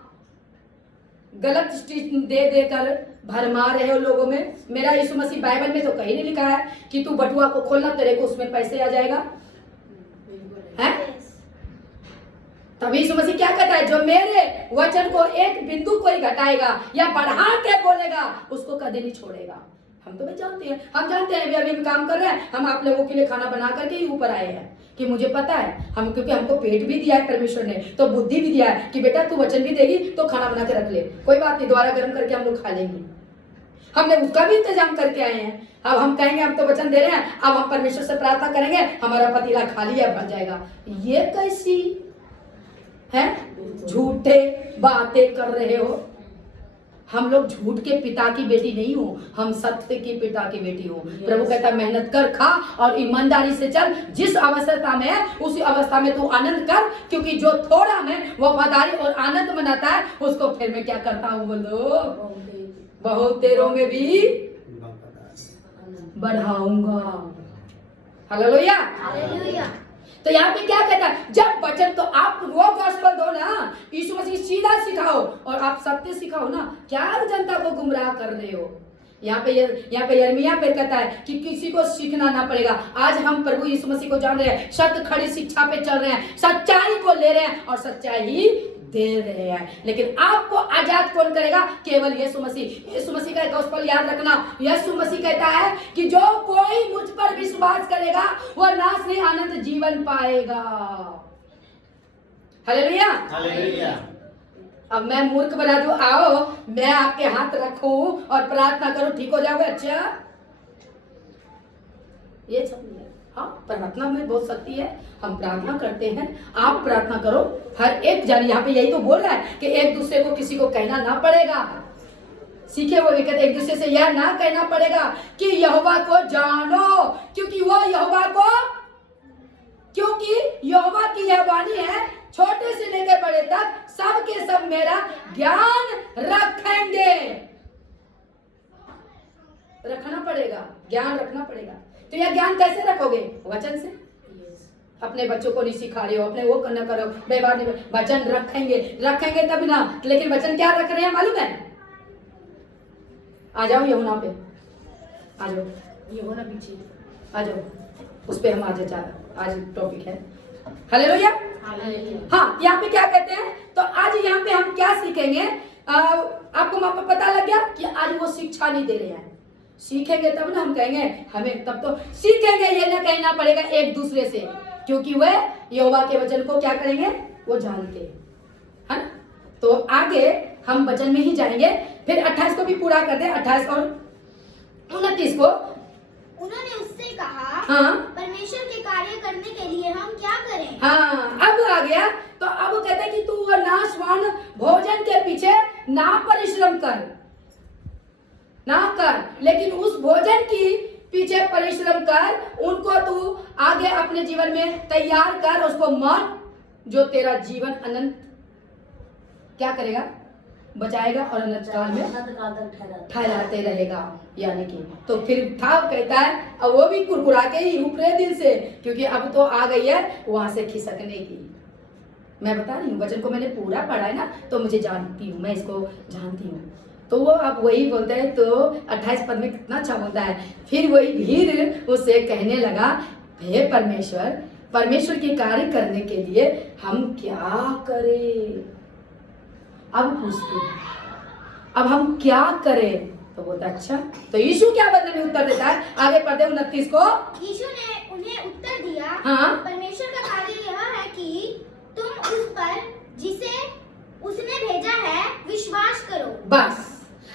गलत स्टिच दे देकर भरमा रहे हो लोगों में? मेरा यीशु मसीह बाइबल में तो कहीं नहीं लिखा है कि तू बटुआ को खोलना तेरे को उसमें पैसे आ जाएगा, है? तभी यीशु मसीह क्या कहता है, जो मेरे वचन को एक बिंदु को ही घटाएगा या बढ़ा के बोलेगा उसको कभी नहीं छोड़ेगा। हम तो जानते हैं, अभी काम कर रहे हैं, हम आप लोगों के लिए खाना बना करके ही ऊपर आए हैं कि मुझे पता है हम, क्योंकि हमको पेट भी दिया है परमेश्वर ने, तो बुद्धि भी दिया है कि बेटा तू वचन भी देगी तो खाना बना के रख ले, कोई बात नहीं, दोबारा गर्म करके हम लोग खा लेंगे। हमने उसका भी इंतजाम करके आए हैं। अब हम कहेंगे हम तो वचन दे रहे हैं, अब हम परमेश्वर से प्रार्थना करेंगे हमारा पतीला खाली है, भर जाएगा। ये कैसी है झूठे बातें कर रहे हो? हम लोग झूठ के पिता की बेटी नहीं हो, हम सत्य के पिता की बेटी हो। प्रभु कहता है मेहनत कर, खा और ईमानदारी से चल। जिस अवस्था में है उसी अवस्था में तू आनंद कर, क्योंकि जो थोड़ा में वफादारी और आनंद मनाता है उसको फिर मैं क्या करता हूँ? बोलो बहुत देरों में भी बढ़ाऊंगा। Hallelujah, hallelujah. तो यहाँ पे क्या कहता है, जब वचन तो आप वो गॉस्पेल दो ना, यीशु मसीह सीधा सिखाओ और आप सत्य सिखाओ ना, क्या जनता को गुमराह कर रहे हो? यहाँ पे यिर्मयाह पे कहता है कि किसी को सीखना ना पड़ेगा। आज हम प्रभु यीशु मसीह को जान रहे हैं, सत्य खड़ी शिक्षा पे चल रहे हैं, सच्चाई को ले रहे हैं और सच्चाई ही दे रहे हैं। लेकिन आपको आजाद कौन करेगा? केवल यीशु मसीह। यीशु मसीह का गॉस्पेल याद रखना। यीशु मसीह कहता है कि जो कोई मुझ पर विश्वास करेगा वो नाश नहीं आनंद जीवन पाएगा। Hallelujah, hallelujah. अब मैं मूर्ख बना दूं, आओ मैं आपके हाथ रखूं और प्रार्थना करूं ठीक हो जाओगे? अच्छा ये सब नहीं है। हाँ, प्रार्थना में बहुत शक्ति है, हम प्रार्थना करते हैं, आप प्रार्थना करो। हर एक जान यहाँ पे यही तो बोल रहा है कि एक दूसरे को किसी को कहना ना पड़ेगा। सीखे वो एक दूसरे से यह ना कहना पड़ेगा कि यहोवा को जानो, क्योंकि यहोवा की यह वाणी है, छोटे से लेकर बड़े तक सब के सब मेरा ज्ञान रखेंगे। रखना पड़ेगा, ज्ञान रखना पड़ेगा। तो यह ज्ञान कैसे रखोगे? वचन से। अपने बच्चों को नहीं सिखा रहे हो, अपने वो करना करो, व्यवहार नहीं, वचन रखेंगे तब ना। लेकिन वचन क्या रख रहे हैं मालूम है? आ जाओ यमुना पे, आ जाओ यमुना पीछे आ जाओ, उस पे हम आज टॉपिक है। हालेलुया। हाँ, यहाँ पे क्या कहते हैं? तो आज यहाँ पे हम क्या सीखेंगे? आपको वहां पर पता लग गया कि आज वो शिक्षा नहीं दे रहे हैं। सीखेंगे तब ना हम कहेंगे, हमें तब तो सीखेंगे, ये ना कहना पड़ेगा एक दूसरे से, क्योंकि वह यहोवा के वचन को क्या करेंगे? वो जानते हैं ना। तो आगे हम वचन में ही जाएंगे। फिर 28 को भी पूरा कर दे, 28 और 29 को। उन्होंने उससे कहा, हाँ, परमेश्वर के कार्य करने के लिए हम क्या करें? हाँ, अब आ गया। तो अब कहते हैं कि तू वो नाशवान भोजन के पीछे ना परिश्रम कर, ना कर, लेकिन उस भोजन की पीछे परिश्रम कर, उनको तू आगे अपने जीवन में तैयार कर, उसको मान, जो तेरा जीवन अनंत क्या करेगा? बचाएगा और अनंत काल में ठहराते रहेगा। यानी कि तो फिर था कहता है, अब वो भी कुरकुरा के ही ऊपरे दिल से, क्योंकि अब तो आ गई है वहां से खिसकने की। मैं बता रही हूँ, वचन को मैंने पूरा पढ़ा है ना, तो मुझे जानती हूँ, मैं इसको जानती हूँ। तो वो अब वही बोलता है, तो 28 पद में कितना अच्छा बोलता है। फिर वही भीड़ उसे कहने लगा, हे परमेश्वर, परमेश्वर के कार्य करने के लिए हम क्या करें? अब पूछते हैं, अब हम क्या करें? तो बोलता अच्छा। तो यीशु क्या बदले में उत्तर देता है? आगे पढ़ते 29 को। यीशु ने उन्हें उत्तर दिया, हाँ, परमेश्वर का कार्य यह है कि तुम उस पर जिसे उसने भेजा है विश्वास करो। बस।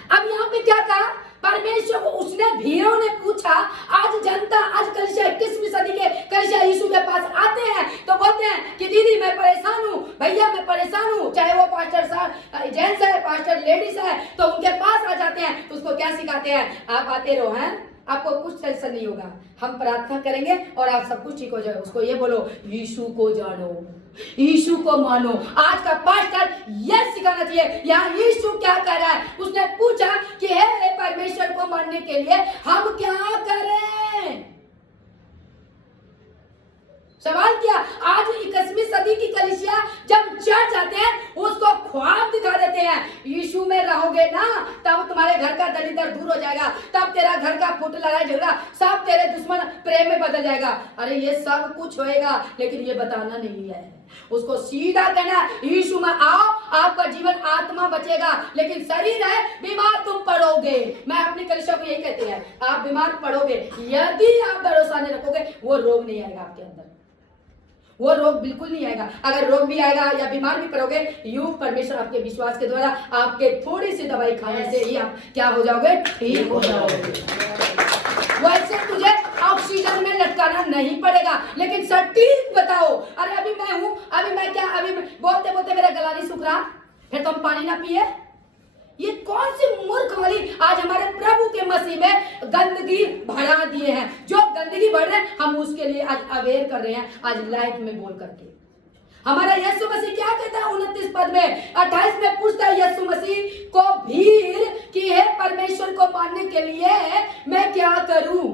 अब यहाँ पे क्या कहा? परमेश्वर को उसने, भीड़ों ने पूछा। आज जनता, आज कलीसिया 21वीं सदी के कलीसिया यीशु के पास आते हैं तो बोलते हैं कि दीदी मैं परेशान हूँ, भैया मैं परेशान हूँ, चाहे वो पास्टर साहब जेंट्स है, पास्टर लेडीज है, तो उनके पास आ जाते हैं। तो उसको क्या सिखाते हैं? आप आते रहो, हैं, आपको कुछ टेंशन नहीं होगा, हम प्रार्थना करेंगे और आप सब कुछ ठीक हो जाएगा। उसको ये बोलो, यीशु को जानो, यीशु को मानो। आज का पास्टर यह सिखाना चाहिए। यहाँ यीशु क्या कह रहा है? उसने पूछा कि हे परमेश्वर को मानने के लिए हम क्या करें? सवाल किया। आज 21वीं सदी की कलीसिया जब चर्च आते हैं, उसको ख्वाब दिखा देते हैं, यीशु में रहोगे ना तब तुम्हारे घर का दलिदर दूर हो जाएगा, तब तेरा घर का फुट लड़ाई झगड़ा सब तेरे दुश्मन प्रेम में बदल जाएगा। अरे ये सब कुछ होएगा, लेकिन ये बताना नहीं है। उसको सीधा कहना, यीशु में आओ, आपका जीवन आत्मा बचेगा, लेकिन शरीर है बीमार तुम पड़ोगे। मैं अपनी कलीसिया को यही कहती है, आप बीमार पड़ोगे, यदि आप भरोसा नहीं रखोगे वो रोग नहीं आएगा आपके अंदर, वो रोग बिल्कुल नहीं आएगा। अगर रोग भी आएगा या बीमार भी पड़ोगे, यूं परमेश्वर आपके विश्वास के द्वारा, आपके थोड़ी सी दवाई खाने से ही आप क्या हो जाओगे? ठीक हो जाओगे। वैसे तुझे ऑक्सीजन में लटकाना नहीं पड़ेगा, लेकिन सटीक बताओ। अरे अभी मैं हूं, अभी मैं क्या, अभी बोलते बोलते मेरा गला नहीं सूख रहा, फिर तुम पानी ना पिए? ये कौन सी मूर्ख वाली आज हमारे प्रभु के मसीह में गंदगी बढ़ा दिए हैं। जो गंदगी बढ़ रहे हैं हम उसके लिए आज अवेयर कर रहे हैं, आज लाइफ में बोल करके। हमारा यीशु मसीह क्या कहता है 29 पद में? 28 में पूछता है यीशु मसीह को भीड़ कि हे परमेश्वर को मानने के लिए मैं क्या करूं?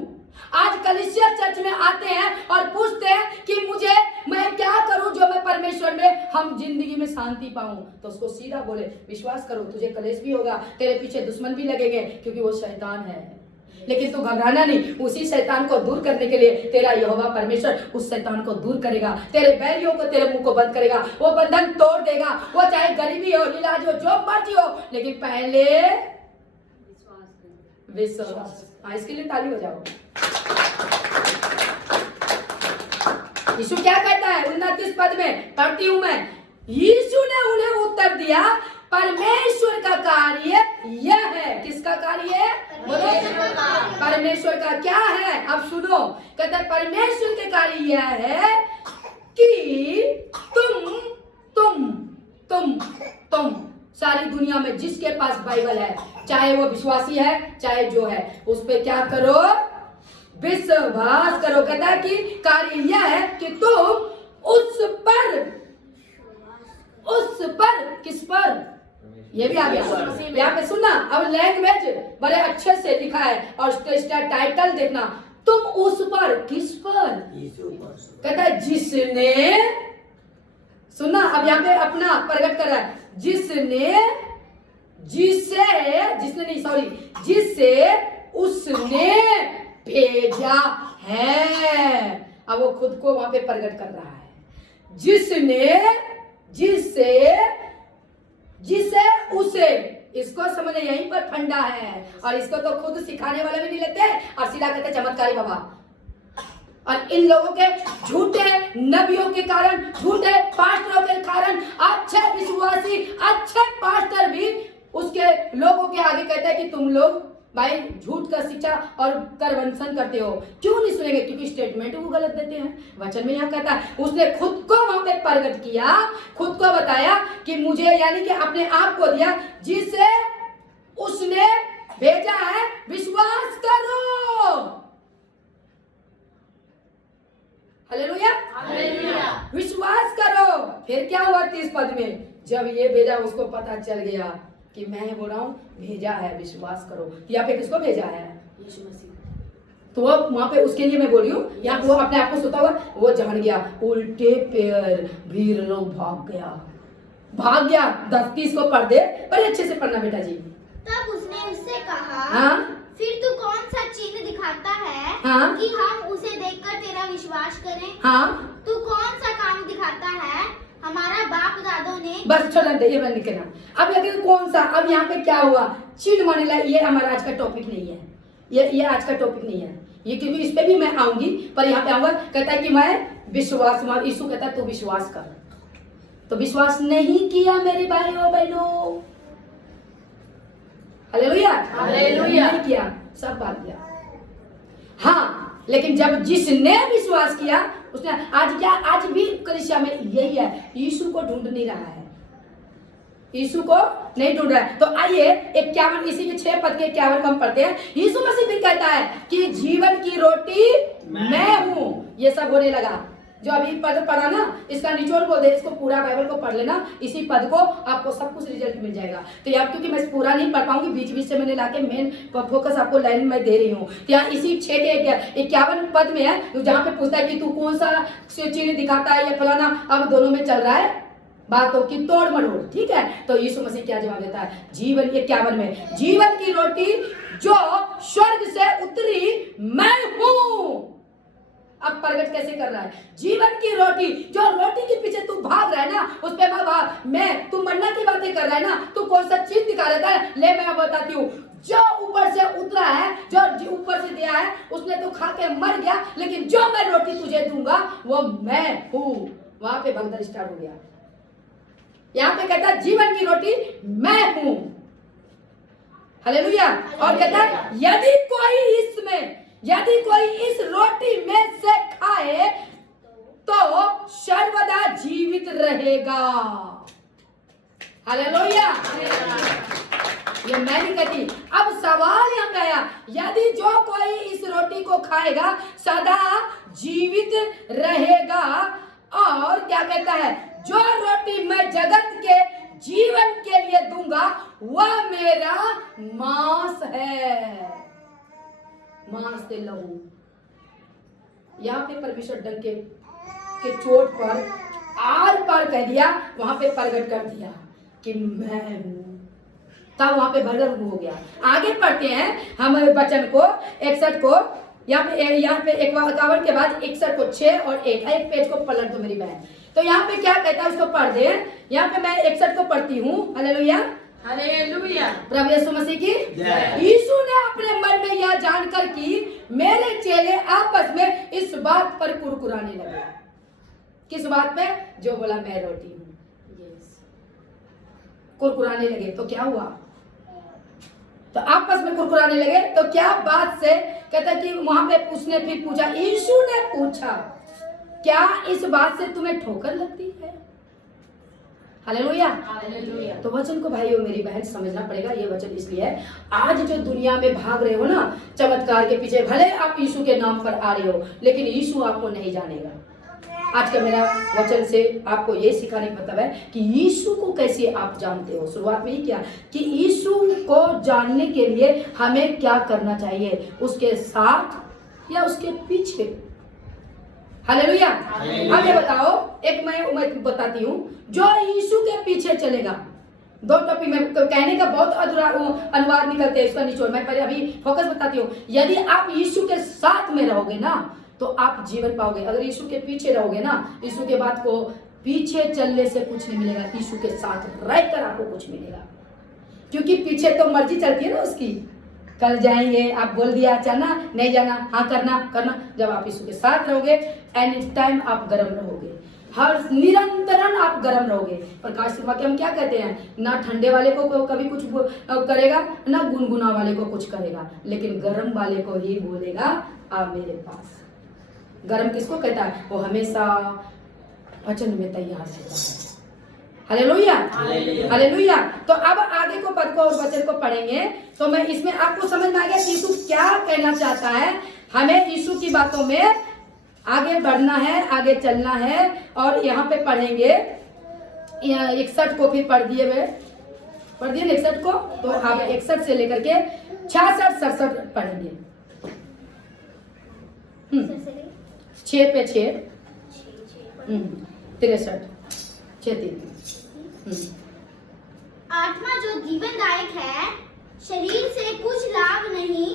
आज कलीसिया चर्च में आते हैं और पूछते हैं कि मुझे, मैं क्या करूं जो मैं परमेश्वर में, हम जिंदगी में शांति पाऊं। तो उसको सीधा बोले, विश्वास करो, तुझे कलेश भी होगा, तेरे पीछे दुश्मन भी लगेंगे, क्योंकि वो शैतान है, लेकिन तू घबराना नहीं। उसी शैतान को दूर करने के लिए तेरा यहोवा परमेश्वर उस शैतान को दूर करेगा, तेरे बैरियों को, तेरे मुंह को बंद करेगा, वो बंधन तोड़ देगा। वो चाहे गरीबी हो, इलाज हो, जो मर्जी हो, लेकिन पहले विश्वास। इसके लिए ताली हो जाओ। यीशु क्या कहता है 29 पद में? पढ़ती हूं मैं। यीशु ने उन्हें उत्तर दिया, परमेश्वर का कार्य यह है। किसका कार्य है? परमेश्वर का क्या है? अब सुनो, कहता है परमेश्वर के कार्य यह है कि तुम सारी दुनिया में जिसके पास बाइबल है, चाहे वो विश्वासी है चाहे जो है, उस पे क्या करो? विश्वास करो। कहता है कि कार्य यह है कि तुम उस पर किस पर? ये भी आ गया यहाँ पे सुनना। अब लैंग्वेज बड़े अच्छे से लिखा है और उसका टाइटल देखना, तुम उस पर, किस पर? कहता है जिसने, सुनना अब यहाँ पे अपना प्रकट कर रहा है, जिससे उसने भेजा है। अब वो खुद को वहां पे प्रकट कर रहा है, जिसे उसे, इसको समझ यहीं पर फंडा है। और इसको तो खुद सिखाने वाला भी नहीं लेते और सीधा कहते चमत्कारी बाबा। और इन लोगों के झूठे नबियों के कारण, झूठे पास्टरों के कारण अच्छे विश्वासी, अच्छे पास्टर भी उसके लोगों के आगे कहते हैं कि तुम लोग भाई झूठ का शिक्षा और करवंशन करते हो। क्यों नहीं सुनेंगे? क्योंकि स्टेटमेंट वो गलत देते हैं। वचन में यहाँ कहता है उसने खुद को वहां पे प्रकट किया, खुद को बताया कि मुझे, यानी कि अपने आप को दिया, जिसे उसने भेजा है विश्वास करो। Hallelujah, hallelujah. विश्वास करो। फिर क्या हुआ 30 पद में? जब ये भेजा उसको पता चल गया कि मैं बोल रहा हूं भेजा है, विश्वास करो। यहाँ पे किसको भेजा है? यीशु मसीह। तो अब वहां पे उसके लिए मैं बोल रही हूँ, यहाँ वो अपने आप को सोता हुआ वो जान गया, उल्टे पैर भीड़ लोग भाग गया। 30 को पढ़ दे, बड़े अच्छे से पढ़ना बेटा जी। तब उसने उससे कहा, हाँ? फिर तू कौन सा चिन्ह दिखाता है, हाँ? कि हम उसे देखकर तेरा विश्वास करें? हाँ? तू कौन सा काम दिखाता है, हमारा बाप दादों ने? बस छोड़ दे, ये बंद करना। अब लेकिन कौन सा, अब यहाँ पे क्या हुआ? चिन्ह माने ला, ये हमारा आज का टॉपिक नहीं है, ये आज का टॉपिक नहीं है ये, क्योंकि इस पे भी मैं आऊंगी, पर यहाँ पे आऊंगा। कहता है कि मैं विश्वास, यीशु कहता है तू विश्वास कर। तो विश्वास नहीं किया मेरे भाइयों बहनों, हालेलुया, हालेलुया, नहीं किया, सब बात किया। हाँ, लेकिन जब जिसने विश्वास किया उसने, आज भी कलीसिया में यही है, यीशु को ढूंढ नहीं रहा है, यीशु को नहीं ढूंढ रहा है। तो आइए 51, इसी के 6 पद के 51 को हम पढ़ते हैं। यीशु मसीह भी कहता है कि जीवन की रोटी मैं हूं। ये सब होने लगा जो अभी पद पढ़ा ना, इसका निचोड़ बोल दे, इसको पूरा बाइबल को पढ़ लेना, इसी पद को आपको सब कुछ रिजल्ट मिल जाएगा। तो यहाँ क्योंकि मैं पूरा नहीं पढ़ पाऊंगी, बीच बीच से मैंने लाके मेन फोकस आपको लाइन में दे रही हूँ। तो यहाँ इसी 6 के 51 पद में है, जहाँ पे पूछता है कि तू कौन सा चिन्ह दिखाता है, या फलाना। अब दोनों में चल रहा है बातों की तोड़ मरोड़, ठीक है। तो यीशु मसीह क्या जवाब देता है? जीवन, 51 में, जीवन की रोटी जो स्वर्ग से उतरी मैं हूं। अब प्रकट कैसे कर रहा है? जीवन की रोटी, जो रोटी के पीछे तू भाग रहा है ना, उस पे मैं तू मन्ना की बातें कर रहा है ना, तू कौन सा चीज दिखा रहता है? ले मैं बताती हूँ। जो ऊपर से उतरा है, जो ऊपर से दिया है, उसने तो खा के मर गया, लेकिन जो मैं रोटी तुझे दूंगा वो मैं हूँ। वहां पे भगदड़ स्टार्ट हो गया। यहाँ पे कहता है जीवन की रोटी मैं हूं, हालेलुया। और कहता है यदि कोई इस रोटी में से खाए तो सर्वदा जीवित रहेगा। हालेलुया। ये मैं नहीं कहती। अब सवाल यहाँ पे आया, यदि जो कोई इस रोटी को खाएगा सदा जीवित रहेगा। और क्या कहता है? जो रोटी मैं जगत के जीवन के लिए दूंगा वह मेरा मांस है। मांस दे लहू। यहाँ पे परमेश्वर डंके के चोट पर आर पार कह दिया, वहां पे प्रकट कर दिया कि मैं हूं। तब वहां पे भगदड़ हो गया। आगे पढ़ते हैं हम वचन को 61 को, यहाँ पे 51 के बाद 61 को 6 और 1, एक पेज को पलट दो मेरी बहन। तो यहाँ पे क्या कहता है उसको पढ़ दे। यहाँ पे मैं 61 को पढ़ती हूँ। हालेलुया, हालेलुया, प्रभु यीशु मसीह की जय। यीशु ने अपने मन में यह जानकर कि मेरे चेले आपस में इस बात पर कुरकुराने लगे। किस बात पे? जो बोला मैं रोटी हूँ, कुरकुराने लगे। तो क्या हुआ? तो आपस में कुरकुराने लगे। तो क्या बात से? कहता कि वहां पे उसने फिर पूछा, यीशु ने पूछा, क्या इस बात से तुम्हें ठोकर लगती है? Hallelujah, hallelujah. तो वचन को भाइयों मेरी बहन समझना पड़ेगा। ये वचन इसलिए है, आज जो दुनिया में भाग रहे हो ना चमत्कार के पीछे, भले आप यीशु के नाम पर आ रहे हो, लेकिन यीशु आपको नहीं जानेगा। आज का मेरा वचन से आपको ये सिखाने का मतलब है कि यीशु को कैसे आप जानते हो। शुरुआत में ही क्या कि यीशु को जानने के लिए हमें क्या करना चाहिए, उसके साथ या उसके पीछे? हालेलुया। अब ये बताओ, एक मैं बताती हूँ, जो यीशु के पीछे चलेगा, दो टॉपिक में कहने का बहुत अधूरा अनुवाद निकलते हैं, इसका निचोड़ मैं पहले अभी फोकस बताती हूँ। यदि आप यीशु के साथ में रहोगे ना तो आप जीवन पाओगे। अगर यीशु के पीछे रहोगे ना, यीशु के बात को पीछे चलने से कुछ नहीं मिलेगा, यीशु के साथ रहकर आपको कुछ मिलेगा। क्योंकि पीछे तो मर्जी चलती है ना उसकी, कल जाएंगे, आप बोल दिया चलना, नहीं जाना, हाँ करना। जब आप यीशु के साथ रहोगे एनी टाइम आप गर्म रहोगे, हर निरंतरन आप गर्म रहोगे। प्रकाश सिर्मा के हम क्या कहते हैं, ना ठंडे वाले को कभी कुछ करेगा, ना गुनगुना वाले को कुछ करेगा, लेकिन गर्म वाले को ही बोलेगा आ मेरे पास। गर्म किसको कहता है? वो हमेशा वचन में तैयार रहता है। Hallelujah, hallelujah. तो अब आगे को पद को और वचन को पढ़ेंगे तो मैं इसमें आपको समझ में आ गया यीशु क्या कहना चाहता है। हमें यीशु की बातों में आगे बढ़ना है, आगे चलना है। और यहाँ पे पढ़ेंगे 61 को, फिर पढ़ दिए 61 को, तो आप 61 से लेकर के 66 67 पढ़ेंगे। 6 पे 6 63 63। आत्मा जो जीवनदायक है, शरीर से कुछ लाभ नहीं।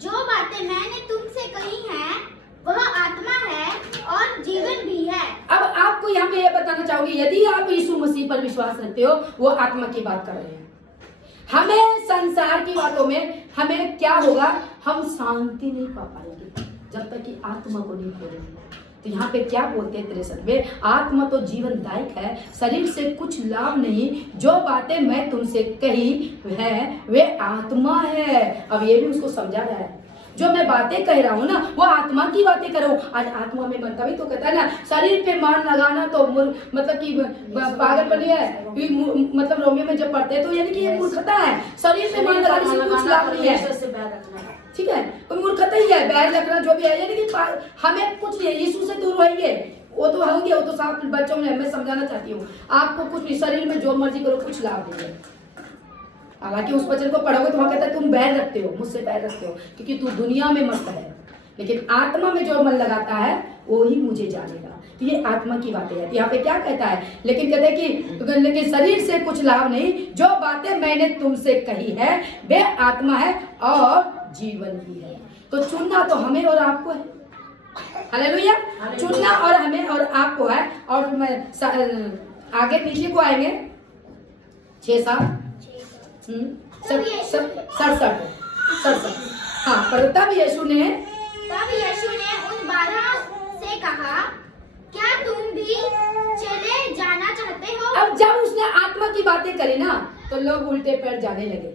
जो बातें मैंने तुमसे कही हैं वह आत्मा है और जीवन भी है। अब आपको यहाँ पे ये बताना चाहूंगी, यदि आप यीशु मसीह पर विश्वास रखते हो, वो आत्मा की बात कर रहे हैं। हमें संसार की बातों में हमें क्या होगा, हम शांति नहीं पा पाएंगे जब तक कि आत्मा को नहीं खोलेंगे। तो यहाँ पे क्या बोलते हैं 63 में, आत्मा तो जीवनदायक है, शरीर से कुछ लाभ नहीं। जो बातें मैं तुमसे कही है वे आत्मा है। अब ये भी उसको समझा रहा है, जो मैं बातें कह रहा हूँ ना वो आत्मा की बातें करो। आज आत्मा में मन, तभी तो कहता है ना शरीर पे मान लगाना तो मतलब कि पागलपनी है। मतलब रोमियो में जब पढ़ते हैं तो यानी कि ये मूर्खता है। शरीर पे मान लगाने से कुछ लाभ नहीं है, ठीक है, कोई मूर्खता ही है, बैर रखना जो भी है, यानी कि हमें कुछ नहीं है। यीशु से दूर रहेंगे, वो तो होंगे, वो तो साफ बच्चों में मैं समझाना चाहती हूँ आपको, कुछ नहीं, शरीर में जो मर्जी करो कुछ लाभ नहीं है। हालांकि उस वचन को पढ़ोगे तो वहां कहता है तुम बैर रखते हो, मुझसे बैर रखते हो क्योंकि तू दुनिया में मस्त है, लेकिन आत्मा में जो मन लगाता है वो ही मुझे जानेगा। तो ये आत्मा की बातें हैं। यहाँ पे क्या कहता है, लेकिन कहते हैं कि लेकिन शरीर से कुछ लाभ नहीं। जो बातें मैंने तुमसे कही है वे आत्मा है और जीवन भी है। तो चुनना तो हमें और आपको है। हालेलुया, चुनना और हमें और आपको है। और मैं आगे नीचे को आएंगे 6-7 67। हाँ, पर तब यीशु ने उन 12 से कहा, क्या तुम भी चले जाना चाहते हो? अब जब उसने आत्मा की बातें करी ना तो लोग उल्टे पैर जाने लगे।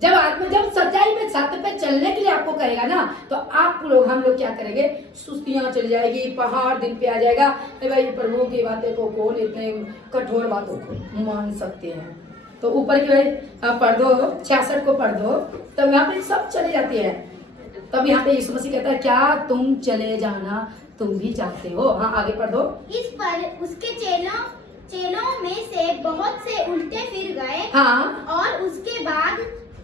जब सच्चाई में सत्य पे चलने के लिए आपको कहेगा ना तो आप लोग, हम लोग क्या करेंगे, सुस्तियां चली जाएगी, पहाड़ दिल पे आ जाएगा। भाई प्रभु की बातें को कौन इतने कठोर बातों को मान सकते हैं। तो ऊपर की भाई पढ़ दो 66 को पढ़ दो, तब यहाँ पे सब चले जाती है। तब यहाँ पे यीशु मसीह कहता है क्या तुम चले जाना तुम भी चाहते हो? हाँ, आगे पढ़ दो। इस पर उसके चेलों में से बहुत से उल्टे फिर गए। हाँ, और उसके बाद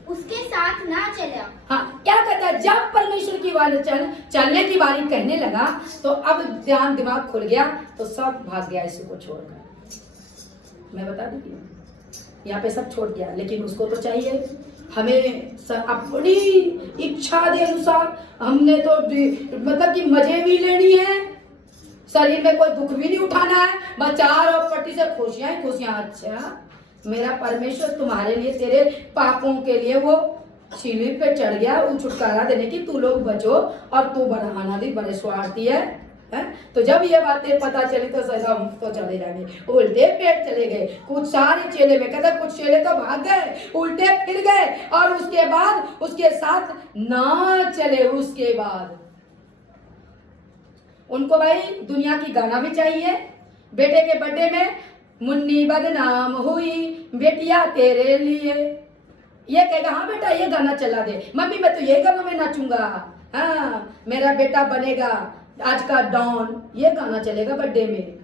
उसके साथ ना चला। हाँ, क्या कहता है, जब परमेश्वर की वचन चलने की बारी कहने लगा तो अब ध्यान दिमाग खुल गया तो सब भाग गया यीशु को छोड़कर। मैं बता देती हूँ, यहाँ पे सब छोड़ गया, लेकिन उसको तो चाहिए हमें अपनी इच्छा के अनुसार। हमने तो मतलब कि मजे भी लेनी है, शरीर में कोई दुख भी नहीं उठाना है, बस चारों पट्टी से खुशियां ही खुशियां। अच्छा, मेरा परमेश्वर तुम्हारे लिए, तेरे पापों के लिए वो सीढ़ी पे चढ़ गया, वो छुटकारा देने की, तू लोग बचो, और तू बढ़ाना भी बड़े स्वार्थी है। तो जब ये बातें पता चली तो सजा हम तो चले जाएंगे, उल्टे पेट चले गए। कुछ सारे चेले में कहते कुछ चेले तो भाग गए, उल्टे फिर गए, और उसके बाद उसके साथ ना चले। उसके बाद उनको भाई दुनिया की गाना भी चाहिए। बेटे के बर्थडे में मुन्नी बदनाम हुई बेटिया तेरे लिए, ये कहेगा हाँ बेटा ये गाना चला दे, मम्मी मैं तो ये गाना में नाचूंगा, हाँ मेरा बेटा बनेगा आज का डॉन, ये गाना चलेगा बर्थडे में।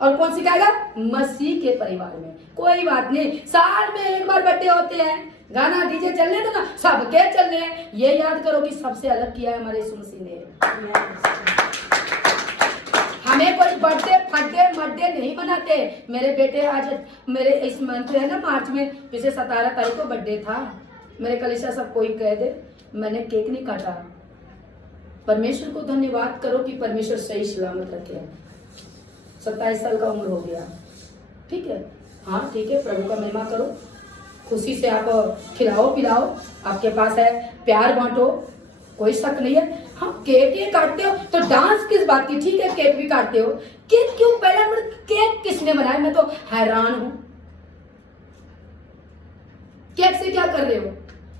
और कौन सिखाएगा? मसीह के परिवार में। कोई बात नहीं, साल में एक बार बर्थडे होते हैं, गाना डीजे चलने दो ना, सबके चलने हैं। ये याद करो कि सबसे अलग किया है हमारे यीशु मसीह ने। हमें कोई बर्थडे फड्डे मड्डे नहीं मनाते। मेरे बेटे आज मेरे इस मंथ है ना मार्च में, पिछले 17 तारीख को बर्थडे था। मेरे कलिशा सब कोई कह दे, मैंने केक नहीं काटा। परमेश्वर को धन्यवाद करो कि परमेश्वर सही सलामत रखे। 27 साल का उम्र हो गया, ठीक है, हाँ ठीक है, प्रभु का महिमा करो, खुशी से आप खिलाओ पिलाओ, आपके पास है प्यार बांटो, कोई शक नहीं है। हाँ केक ये काटते हो तो डांस किस बात की, ठीक है केक भी काटते हो, केक क्यों, पहला नंबर केक किसने बनाया, मैं तो हैरान हूं। केक से क्या कर रहे हो,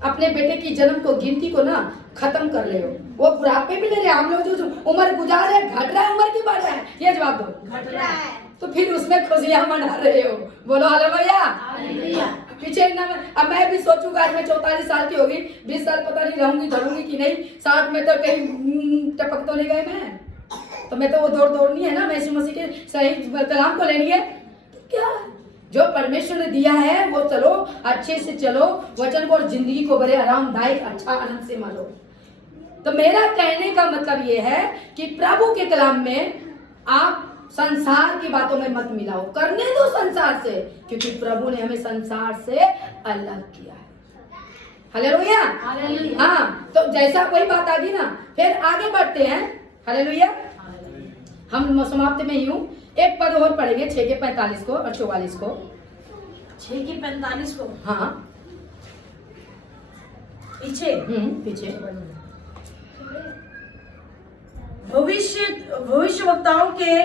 अपने बेटे की जन्म को गिनती को ना खत्म कर रहे हो। वो बुढ़ापे में ले रहे, हम लोग जो उम्र गुजार रहे, घट रहा है उम्र की बढ़ रहा है, ये जवाब दो। घट रहा है। तो फिर उसमें खुशियां मना रहे हो, बोलो हालेलुया। पीछे ना अब मैं भी सोचूंगा, मैं 44 साल की होगी, 20 साल पता नहीं रहूंगी धरूंगी कि नहीं, 60 में तो कहीं टपक तो नहीं गए मैं, तो मैं तो वो दौड़नी है ना, मैं यीशु मसीह के सही कलाम को लेनी है। तो क्या जो परमेश्वर ने दिया है वो चलो, अच्छे से चलो, वचन को और जिंदगी को बड़े आरामदायक अच्छा आनंद से मानो। तो मेरा कहने का मतलब ये है कि प्रभु के कलाम में आप संसार की बातों में मत मिलाओ, करने दो संसार से, क्योंकि प्रभु ने हमें संसार से अलग किया है। हालेलुया। हाँ तो जैसा कोई बात आ गई ना, फिर आगे बढ़ते हैं। हालेलुया। हम समाप्त में ही हूँ, एक पद और पढ़ेंगे 6 के 45 को और 44 को। 6 के 45 को, हाँ पीछे पीछे भविष्यवक्ताओं के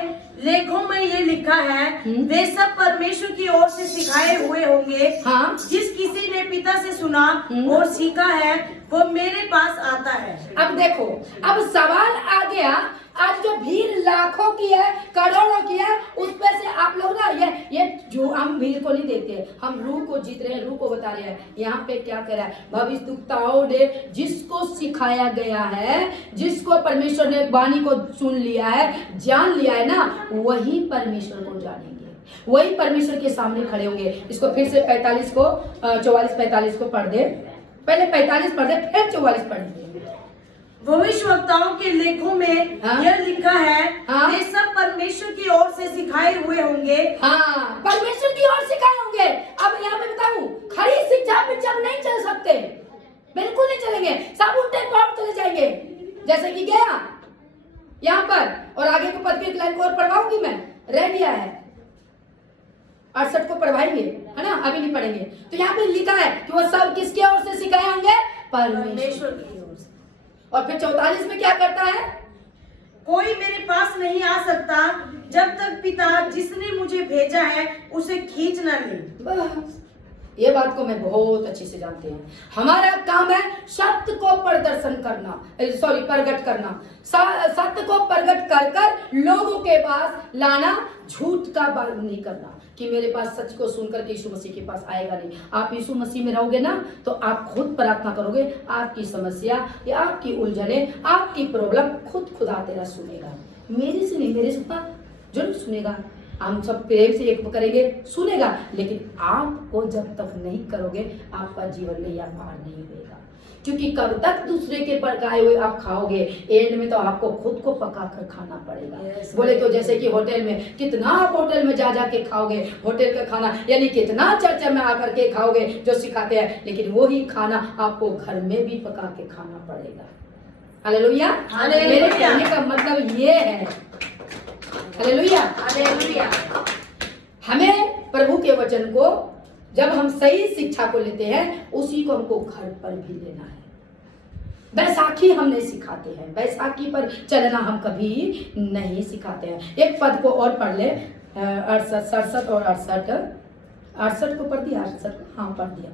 लेखों में ये लिखा है, वे सब परमेश्वर की ओर से सिखाए हुए होंगे। हाँ। जिस किसी ने पिता से सुना और सीखा है वो मेरे पास आता है। अब देखो, अब सवाल आ गया, आज जो भीड़ लाखों की है, करोड़ों की है, उस पर से आप लोग ना ये जो हम भीड़ को नहीं देखते, हम रूह को जीत रहे हैं, रूह को बता रहे हैं। यहाँ पे क्या कह रहा है, भविष्यवक्ताओं ने जिसको सिखाया गया है, जिसको परमेश्वर ने वाणी को सुन लिया है, जान लिया है ना, वही परमेश्वर को जानेंगे, वही परमेश्वर के सामने खड़े होंगे। इसको फिर से 45 को 44-45 को पढ़ दे, पहले 45 पढ़ दे फिर 44 पढ़ दे। भविष्यवक्ताओं के लेखों में यह लिखा है, वे सब परमेश्वर की ओर से सिखाए हुए होंगे। हाँ, परमेश्वर की ओर सिखाए होंगे। अब यहाँ पे बताऊं, खड़ी शिक्षा पे जब नहीं चल सकते, बिल्कुल नहीं चलेंगे, सब उल्टे पार चले जाएंगे, जैसे कि गया यहाँ पर। और आगे को पद की लाइन को और पढ़वाऊंगी मैं, रह गया है 68 को पढ़वाएंगे, है ना, अभी नहीं पढ़ेंगे। तो यहाँ पे लिखा है कि वो सब किसके ओर से सिखाए होंगे, परमेश्वर की ओर से। और फिर 44 में क्या करता है, कोई मेरे पास नहीं आ सकता जब तक पिता जिसने मुझे भेजा है उसे खींच न ले। बस ये बात को मैं बहुत अच्छे से जानते हैं। हमारा काम है सत्य को प्रदर्शन करना, प्रकट करना, सत्य को प्रकट कर कर लोगों के पास लाना, झूठ का बात नहीं करना कि मेरे पास सच को सुनकर के यीशु मसीह के पास आएगा नहीं। आप यीशु मसीह में रहोगे ना, तो आप खुद प्रार्थना करोगे, आपकी समस्या या आपकी उलझने, आपकी प्रॉब्लम खुद खुदा तेरा सुनेगा, मेरे से नहीं, मेरे से जरूर सुनेगा। हम सब प्रेम से एक करेंगे, सुनेगा, लेकिन आपको जब तक नहीं करोगे आपका जीवन नैया पार नहीं होगा। क्योंकि कब तक दूसरे के पकाए हुए आप खाओगे, एंड में तो आपको खुद को पका कर खाना पड़ेगा। बोले तो जैसे कि होटल में, कितना आप होटल में जा के खाओगे होटल का खाना, यानी कितना चर्चा में आकर के खाओगे जो सिखाते हैं, लेकिन वही खाना आपको घर में भी पका के खाना पड़ेगा। हालेलुया। मेरे कहने का मतलब ये है, हालेलुया, हालेलुया। हमें प्रभु के वचन को जब हम सही शिक्षा को लेते हैं, उसी को हमको घर पर भी लेना है। बैसाखी हम नहीं सिखाते हैं, बैसाखी पर चलना हम कभी नहीं सिखाते हैं। एक पद को और पढ़ ले, 67 और 68 को पढ़ दिया, 68, हाँ पढ़ दिया।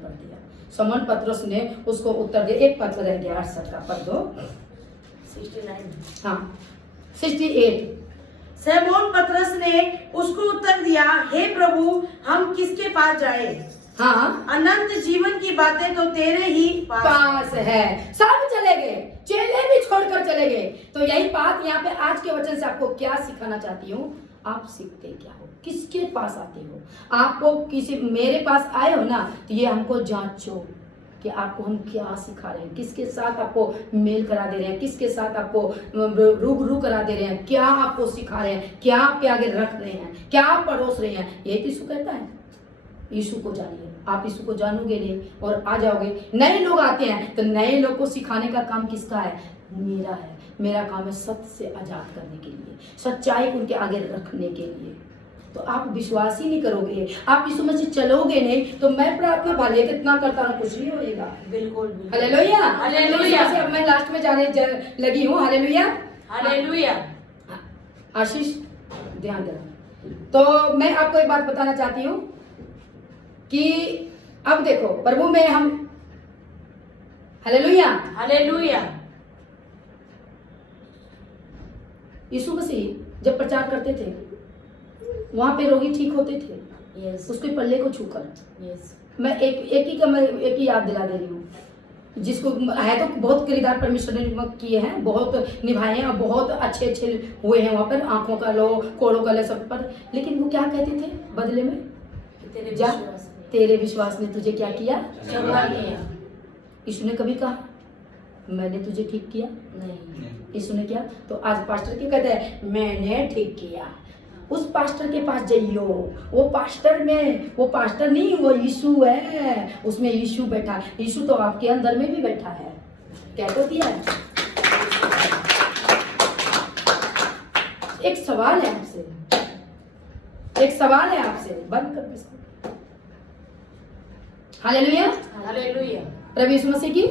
समन पत्रोस ने उसको उत्तर दिया, एक पद रह गया 68 का, पढ़ दो 69, हाँ 68। शमौन पतरस ने उसको उत्तर दिया, हे प्रभु हम किसके पास जाए? हाँ, अनंत जीवन की बातें तो तेरे ही पास है। सब चले गए, चेले भी छोड़कर चले गए। तो यही बात यहाँ पे आज के वचन से आपको क्या सिखाना चाहती हूँ, आप सीखते क्या हो, किसके पास आते हो। आपको किसी मेरे पास आए हो ना, तो ये हमको जांचो, कि आपको हम क्या सिखा रहे हैं, किसके साथ आपको मेल करा दे रहे हैं, किसके साथ आपको रूबरू करा दे रहे हैं, क्या आपको सिखा रहे हैं, क्या आपके आगे रख रहे हैं, क्या आप परोस रहे हैं। यही तो यीशु कहता है। यीशु को जानिए, आप यीशु को जानोगे नहीं और आ जाओगे। नए लोग आते हैं तो नए लोग को सिखाने का काम किसका है? मेरा है। मेरा काम है सत्य से आजाद करने के लिए, सच्चाई को उनके आगे रखने के लिए। तो आप विश्वास ही नहीं करोगे, आप यीशु मसीह चलोगे नहीं तो मैं प्रार्थना भले कितना करता हूँ कुछ नहीं होएगा। बिल्कुल हालेलुया, हालेलुया। अब मैं लास्ट में जाने लगी हूँ। Hallelujah, hallelujah. आशीष ध्यान देना। तो मैं आपको एक बात बताना चाहती हूँ कि अब देखो प्रभु में हम, हालेलुया, हालेलुया। यीशु मसीह जब प्रचार करते थे वहां पे रोगी ठीक होते थे, यस उसके पल्ले को छूकर। यस। मैं एक ही याद दिला दे रही हूँ, जिसको है तो बहुत किरदार परमेश्वर ने किए हैं, बहुत निभाए हैं और बहुत अच्छे अच्छे हुए हैं वहाँ पर, आंखों का लो, कोड़ों का लो, सब पर। लेकिन वो क्या कहते थे बदले में? जा, तेरे विश्वास ने तुझे क्या किया? चंगा किया। यीशु ने कभी कहा मैंने तुझे ठीक किया? नहीं। यीशु ने क्या? तो आज पास्टर क्या कहते हैं? मैंने ठीक किया। उस पास्टर के पास जाइयो, वो पास्टर नहीं, वो यीशु है, उसमें यीशु बैठा। यीशु तो आपके अंदर में भी बैठा है। क्या तो दिया है? एक सवाल है आपसे, बंद कर इसको। Hallelujah, hallelujah. प्रभु यीशु मसीह की